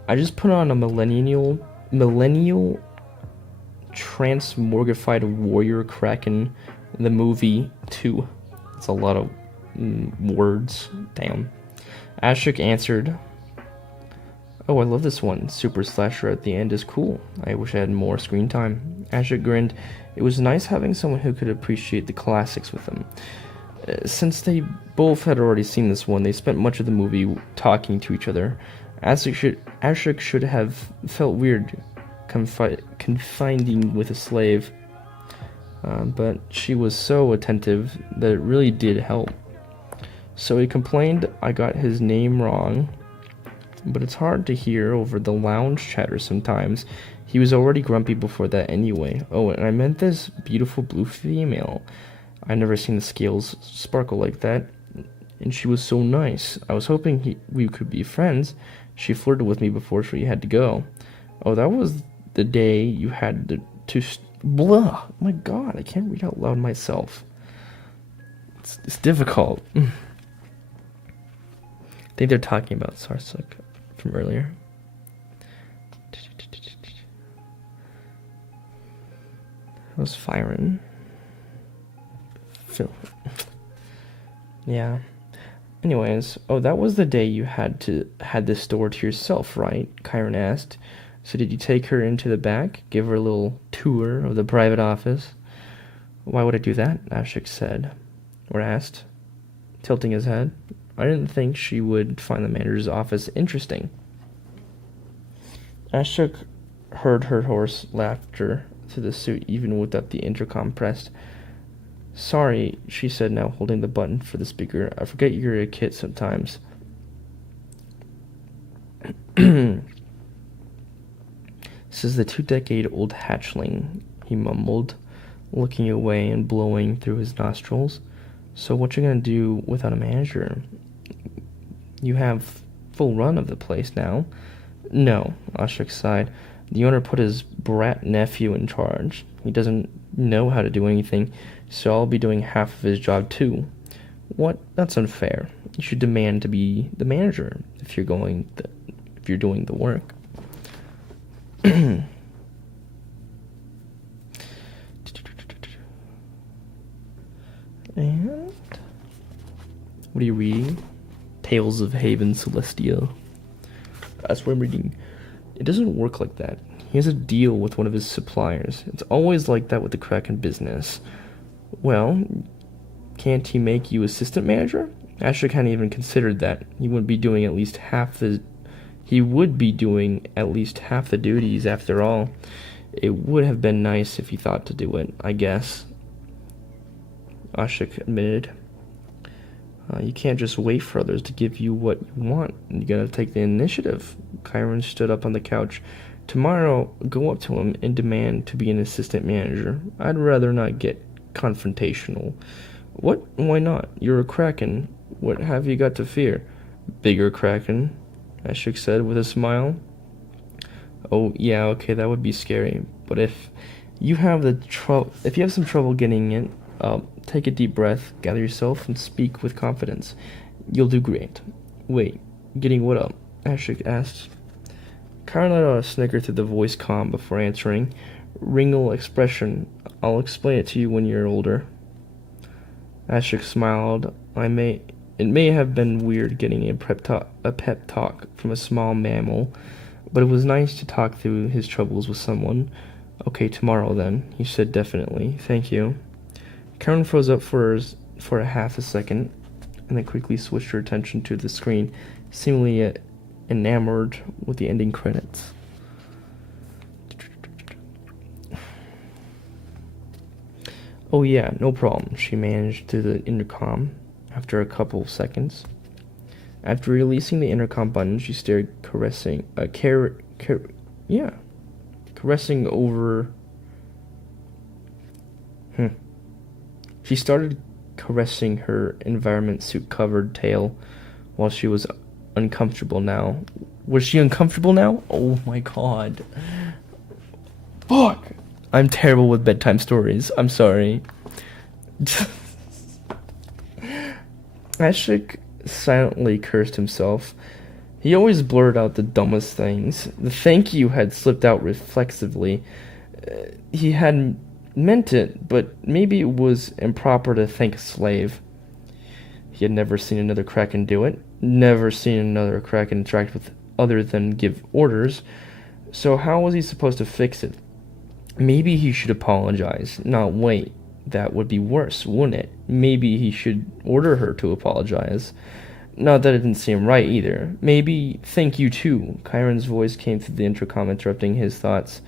I just put on a millennial transmorgified warrior kraken, the movie 2. It's a lot of words. Damn. Ashok answered, "Oh, I love this one. Super slasher at the end is cool. I wish I had more screen time." Ashok grinned. It was nice having someone who could appreciate the classics with them. Since they both had already seen this one, they spent much of the movie talking to each other. Ashok should have felt weird confiding with a slave, but she was so attentive that it really did help. So he complained I got his name wrong, but it's hard to hear over the lounge chatter sometimes. He was already grumpy before that anyway. "Oh, and I meant this beautiful blue female. I've never seen the scales sparkle like that, and she was so nice. I was hoping we could be friends. She flirted with me before she had to go." "Oh, that was the day you had to blah. My God, I can't read out loud myself. It's difficult." I think they're talking about Sarsuk from earlier. That was Fyron. Phil. Yeah. Anyways, "Oh, that was the day you had this store to yourself, right?" Kyron asked. "So did you take her into the back, give her a little tour of the private office?" "Why would I do that?" Ashok said, or asked, tilting his head. "I didn't think she would find the manager's office interesting." Ashok heard her hoarse laughter through the suit even without the intercom pressed. "Sorry," she said, now holding the button for the speaker. "I forget you're a kid sometimes." "This is the 2-decade-old hatchling," he mumbled, looking away and blowing through his nostrils. "So what you gonna do without a manager? You have full run of the place now." "No," Ashok sighed. "The owner put his brat nephew in charge. He doesn't know how to do anything, so I'll be doing half of his job too." "What? That's unfair. You should demand to be the manager if you're doing the work." And what are you reading? Tales of Haven Celestia. That's what I'm reading. It doesn't work like that. He has a deal with one of his suppliers. It's always like that with the Kraken business. Well, can't he make you assistant manager? Asher hadn't even considered that. He would be doing at least half the duties after all. It would have been nice if he thought to do it, I guess. Ashik admitted. You can't just wait for others to give you what you want. You gotta take the initiative. Kyron stood up on the couch. Tomorrow, go up to him and demand to be an assistant manager. I'd rather not get confrontational. What? Why not? You're a Kraken. What have you got to fear? Bigger Kraken, Ashik said with a smile. Oh, yeah, okay, that would be scary. But if you have some trouble getting in, take a deep breath, gather yourself, and speak with confidence. You'll do great. Wait, getting what up? Ashik asked. Karen let out a snicker through the voice comm before answering. Ringle expression. I'll explain it to you when you're older. Ashik smiled. It may have been weird getting a pep talk from a small mammal, but it was nice to talk through his troubles with someone. Okay, tomorrow then, he said definitely. Thank you. Karen froze up for a half a second, and then quickly switched her attention to the screen, seemingly enamored with the ending credits. Oh yeah, no problem, she managed through the intercom after a couple of seconds. After releasing the intercom button, she started caressing over. She started caressing her environment suit covered tail while she was uncomfortable now. Was she uncomfortable now? Oh my god. Fuck! I'm terrible with bedtime stories. I'm sorry. Ashik silently cursed himself. He always blurted out the dumbest things. The thank you had slipped out reflexively. He hadn't meant it, but maybe it was improper to thank a slave. He had never seen another Kraken do it. Never seen another Kraken interact with other than give orders. So how was he supposed to fix it? Maybe he should apologize. Not wait. That would be worse, wouldn't it? Maybe he should order her to apologize. Not that it didn't seem right either. Maybe thank you too. Kyron's voice came through the intercom, interrupting his thoughts.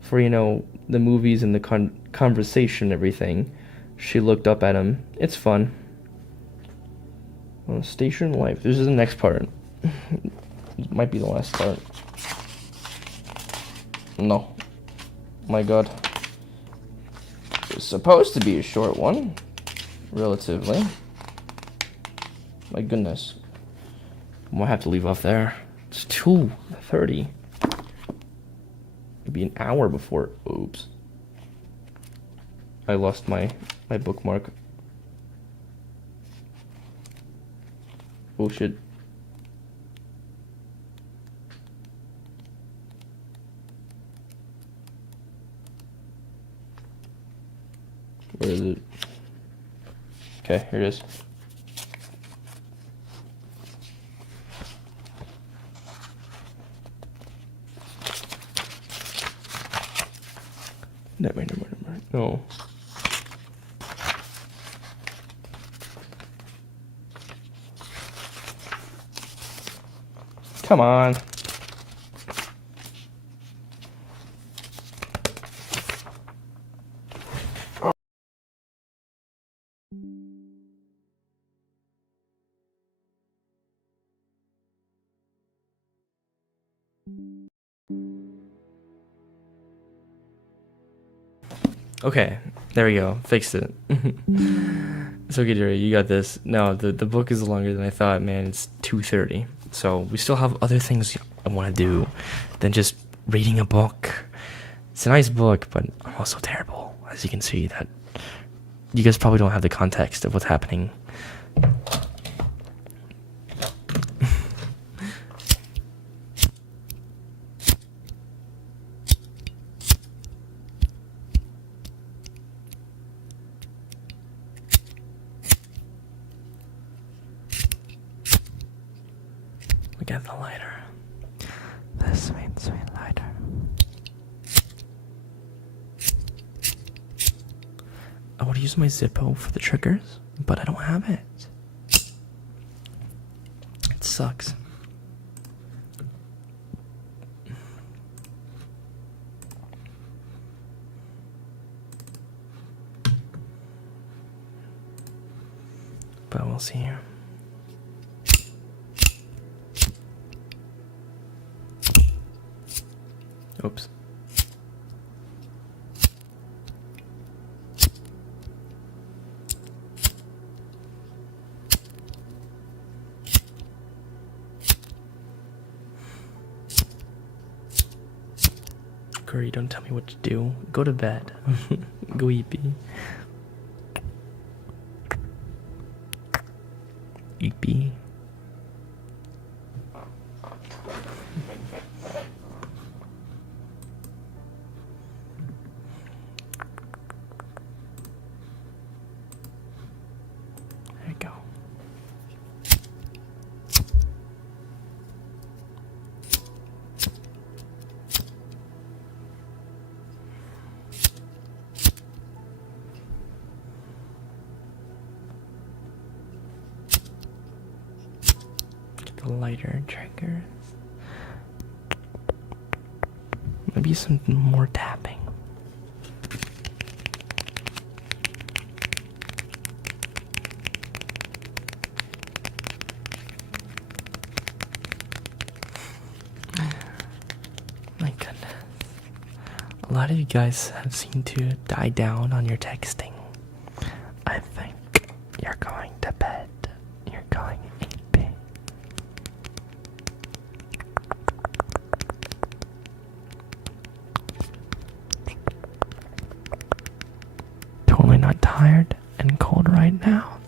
For, the movies and the conversation and everything. She looked up at him. It's fun. Station life. This is the next part. It might be the last part. No. My god. It's supposed to be a short one. Relatively. My goodness. I might have to leave off there. It's 2:30. It'd be an hour before. Oops. I lost my bookmark. Oh shit. Where is it? Okay, here it is. Number. No. Come on. Okay, there we go. Fixed it. It's okay, Deerie, you got this. No, the book is longer than I thought, man. It's 2:30. So we still have other things I want to do than just reading a book. It's a nice book, but I'm also terrible. As you can see, that you guys probably don't have the context of what's happening. We got the lighter. The sweet, sweet lighter. I would use my Zippo for the triggers, but I don't have it. It sucks. But we'll see here. Oops. Curry, don't tell me what to do. Go to bed. Go eepy. Eepy. There you go. Lighter triggers. Maybe some more tapping. My goodness. A lot of you guys have seemed to die down on your texting. I think you're going to bed. You're going eepy. Totally not tired and cold right now.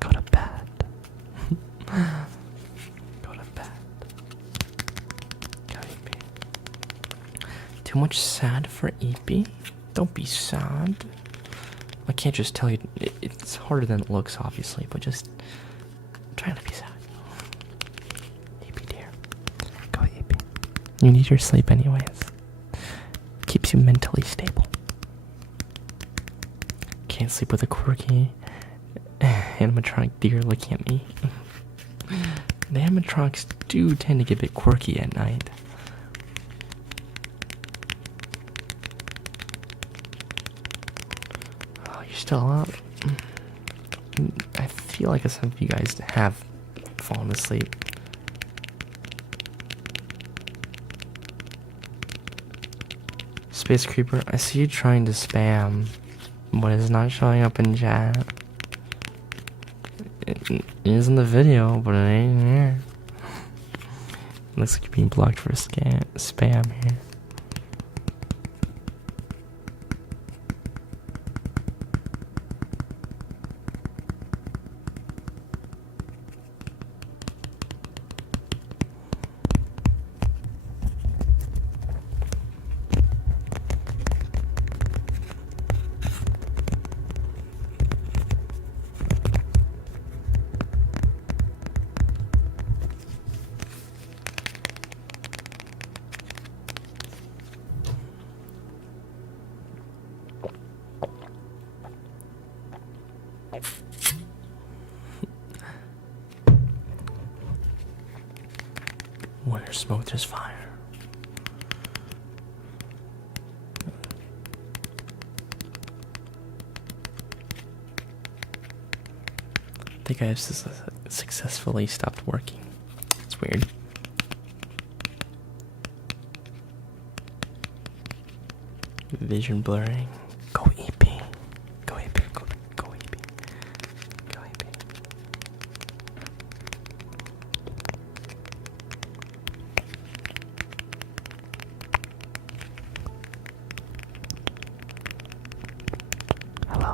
Go to bed. Go to bed. Go eepy. Too much sad for eepy? Don't be sad. I can't just tell you. It's harder than it looks, obviously, but just try not to be sad. Eepy dear. Go eepy. You need your sleep anyways. Keeps you mentally stable. Can't sleep with a quirky animatronic deer looking at me. The animatronics do tend to get a bit quirky at night. Oh, you're still up? I feel like some of you guys have fallen asleep. Space Creeper, I see you trying to spam, but it's not showing up in chat. It is in the video, but it ain't here. Looks like you're being blocked for spam here. When there's smoke, there's fire. I think I have successfully stopped working. It's weird. Vision blurring. Go EP. Go EP. Go EP. Go EP. Hello.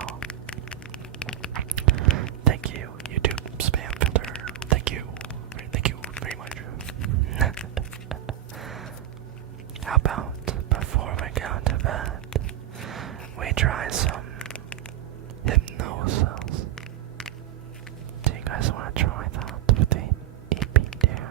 Thank you, YouTube spam filter. Thank you. Thank you very much. How about before we go to bed, we try some hypnosis? Do you guys want to try that with the EP there?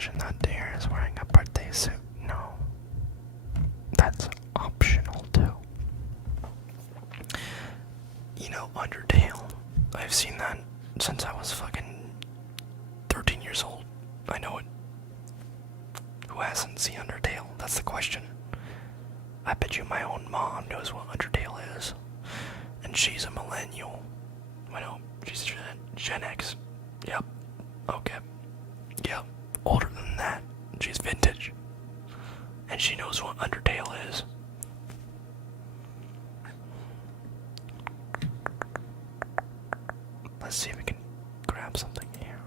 imagine that deer is wearing a birthday suit. No. That's optional too. You know, Undertale. I've seen that since I was fucking 13 years old. I know it. Who hasn't seen Undertale? That's the question. I bet you my own mom knows what Undertale is. And she's a millennial. I know, she's Gen X. Yep. Okay. Yep. Older than that. She's vintage. And she knows what Undertale is. Let's see if we can grab something here.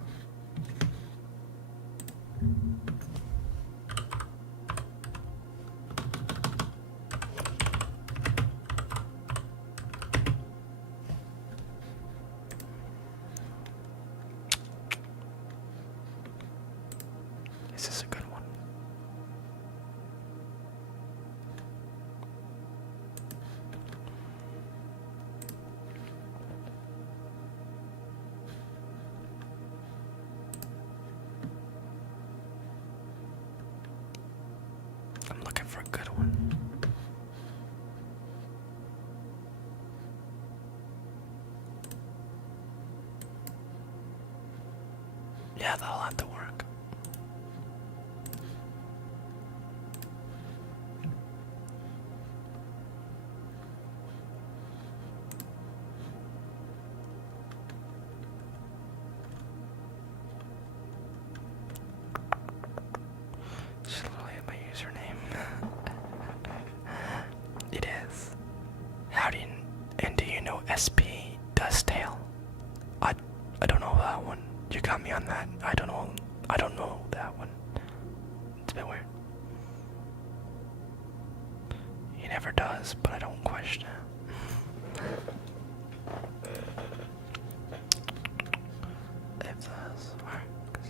This is a good one. I'm looking for a good one. Yeah, that'll have to work. Just literally my username. It is. Howdy, and do you know SP Dusttail? I don't know that one. You got me on that. I don't know that one. It's a bit weird. He never does, but I don't question it. If this works.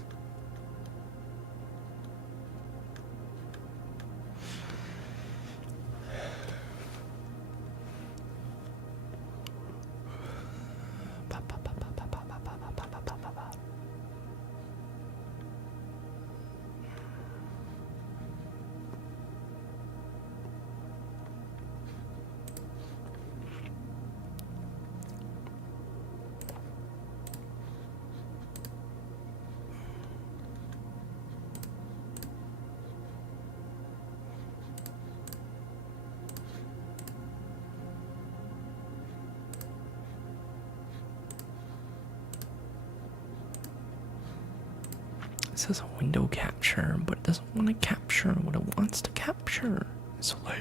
It says a window capture, but it doesn't want to capture what it wants to capture. It's lame.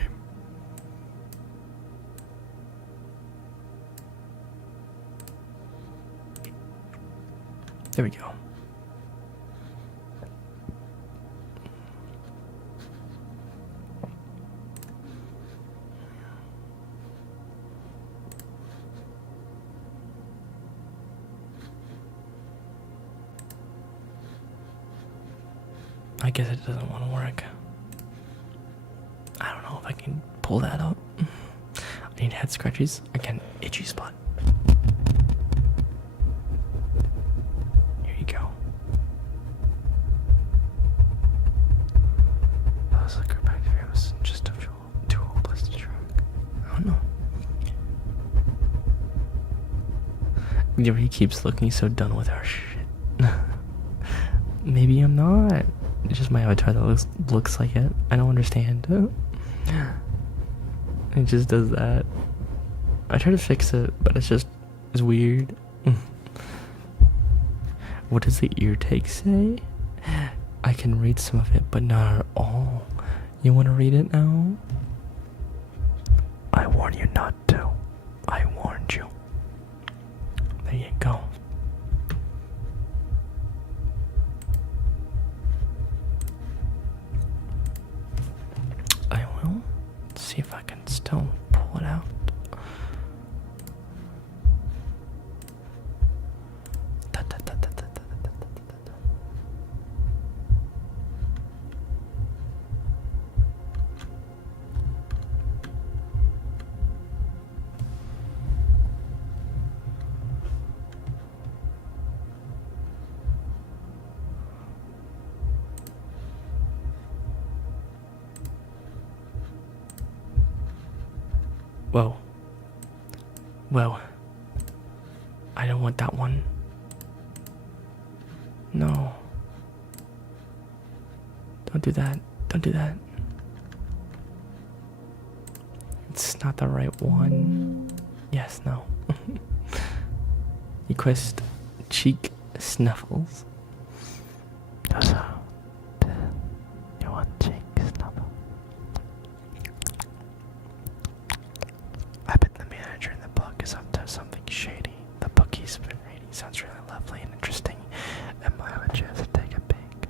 There we go. I guess it doesn't want to work. I don't know if I can pull that up. I need head scratches. Again, itchy spot. Here you go. I was like, back here was just too hopeless to track. I don't know. He keeps looking so done with our shit. Maybe I'm not. It's just my avatar that looks like it. I don't understand. It just does that. I try to fix it, but it's weird. What does the ear tag say? I can read some of it, but not at all. You want to read it now? I warn you not to. I warned you. There you go. I will see if I can still pull it out. Whoa. Whoa. I don't want that one. No. Don't do that. Don't do that. It's not the right one. Yes, no. Request cheek snuffles. You want cheek snuffle? I bet the manager in the book is up to something shady. The book he's been reading sounds really lovely and interesting. And I would just take a peek.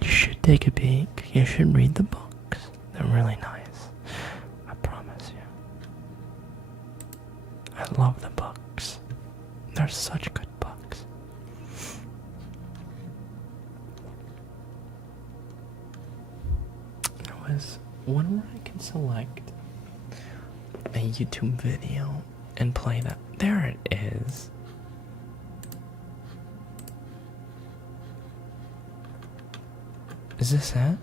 You should take a peek. You should read the books. They're really nice. I promise you. I love the books. They're such good books. There was one where I can select a YouTube video and play that. There it is. Is this it?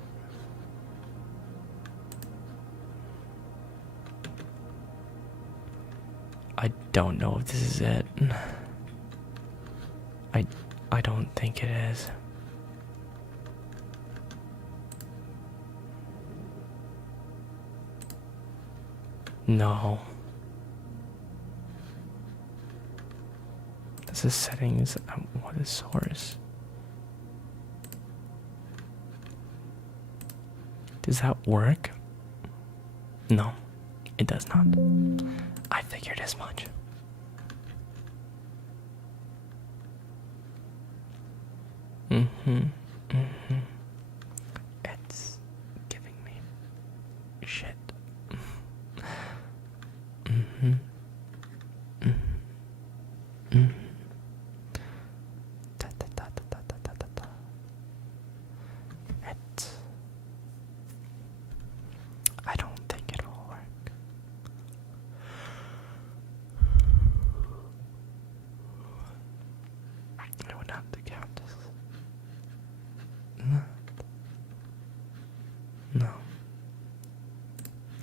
I don't know if this is it. I don't think it is. No. This is settings. What is source? Does that work? No, it does not. I figured as much. It's giving me shit. I don't think it will work. I would have to count this. No.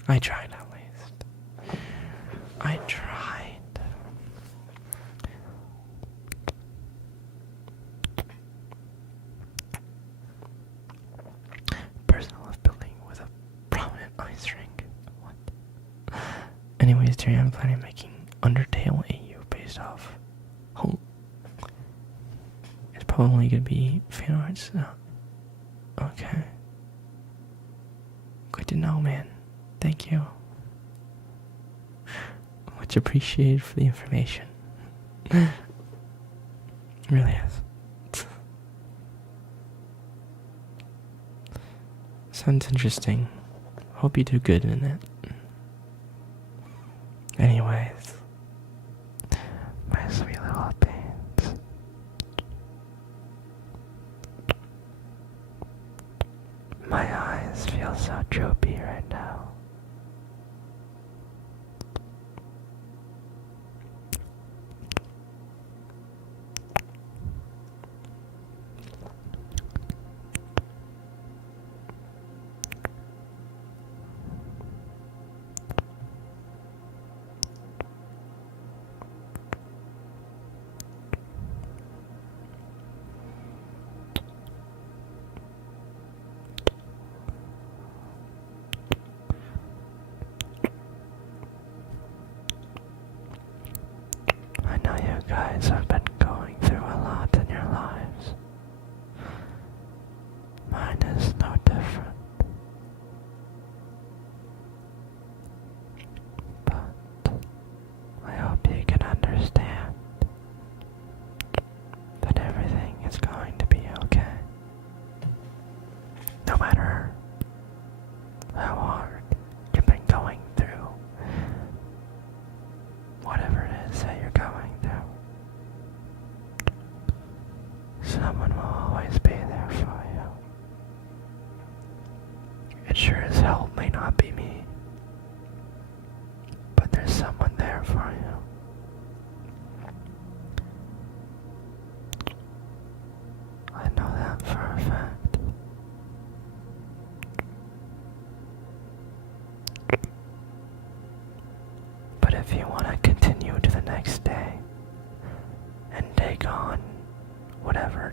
I tried at least. I tried. Person left building with a prominent ice rink. What? Anyways, Deerie, I'm planning on making Undertale AU based off. Oh. It's probably gonna be fan arts. Okay. Good to know, man. Thank you. Much appreciated for the information. Really is. Sounds interesting. Hope you do good in it. Anyways, my sweet little beans. My eyes feel so droopy right now.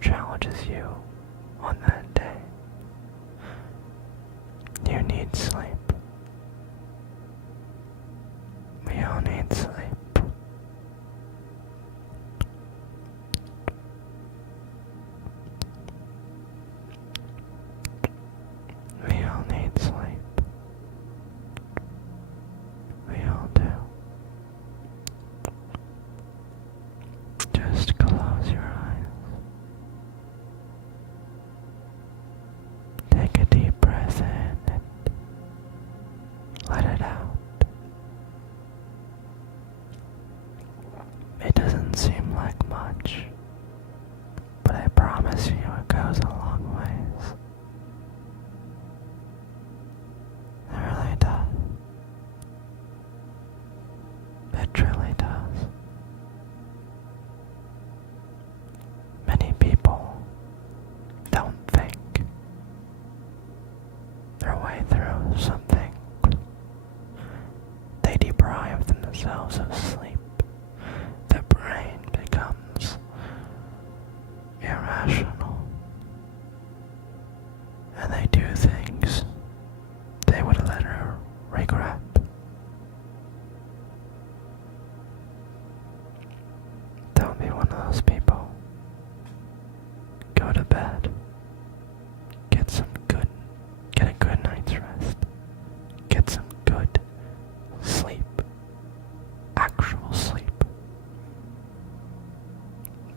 challenges you on that day. You need sleep. We all need sleep. We all need sleep. We all do. Just close your eyes. Take a deep breath in and let it out. It doesn't seem like much, but I promise you it goes a long ways. It really does. It truly does. Many people don't think their way through something. They deprive themselves of sleep. The brain becomes irrational, and they do things they would later regret. Don't be one of those people. Go to bed. Get a good night's rest. Get some good sleep. Actual sleep.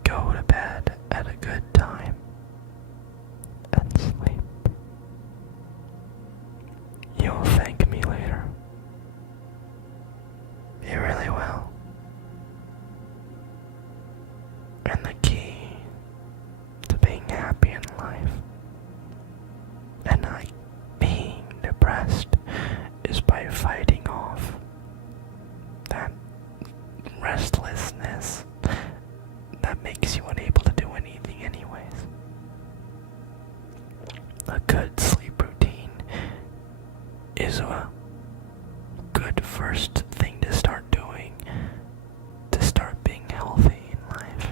Go to bed at a good time and sleep. You'll thank me later. You really will. And the key to being happy in life and not being depressed is by fighting off that restlessness that makes you unable to do anything anyways. A good sleep routine is a good first thing to start doing to start being healthy in life.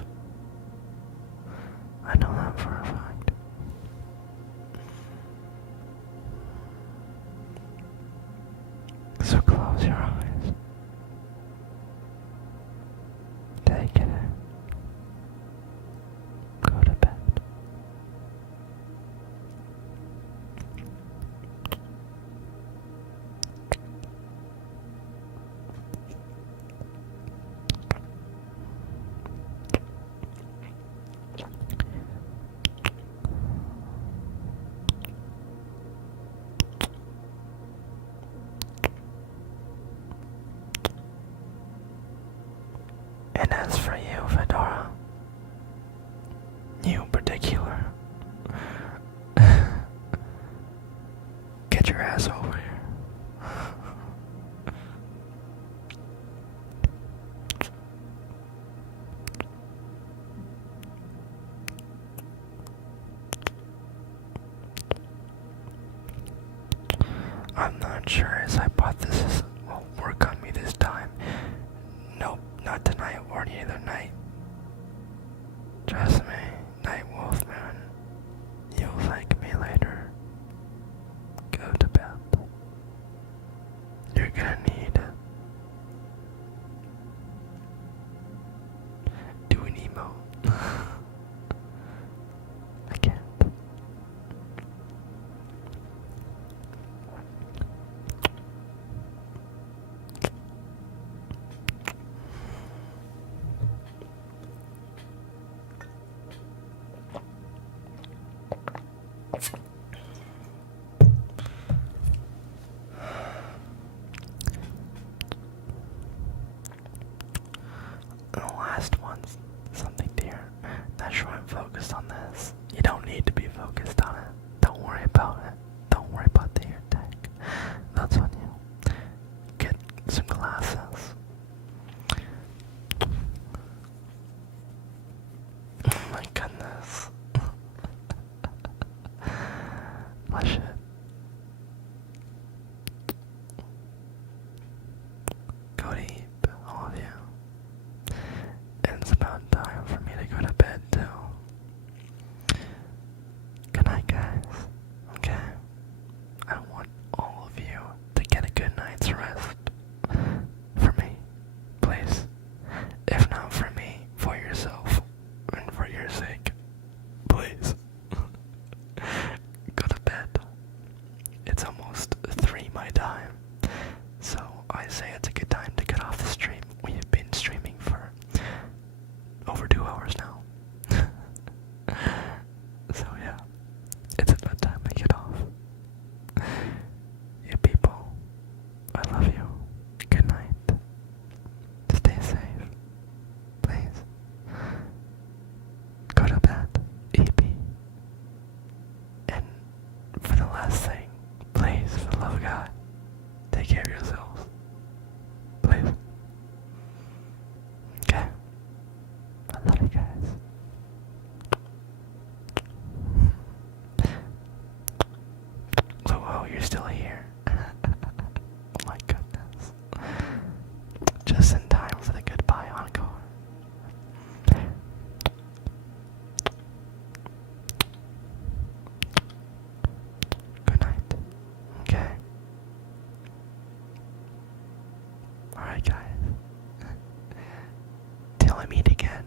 I know that for a fact. So close your eyes. Take it in. Go to bed. And as for you, Fedora, you in particular, get your ass over here. I'm not sure his hypothesis will work on me this time. Nope, not tonight or any other night. Trust me, Night Wolfman. You'll thank me later. Go to bed. You're gonna need it. Do an emote. I can't. Alright, guys. Till I meet again.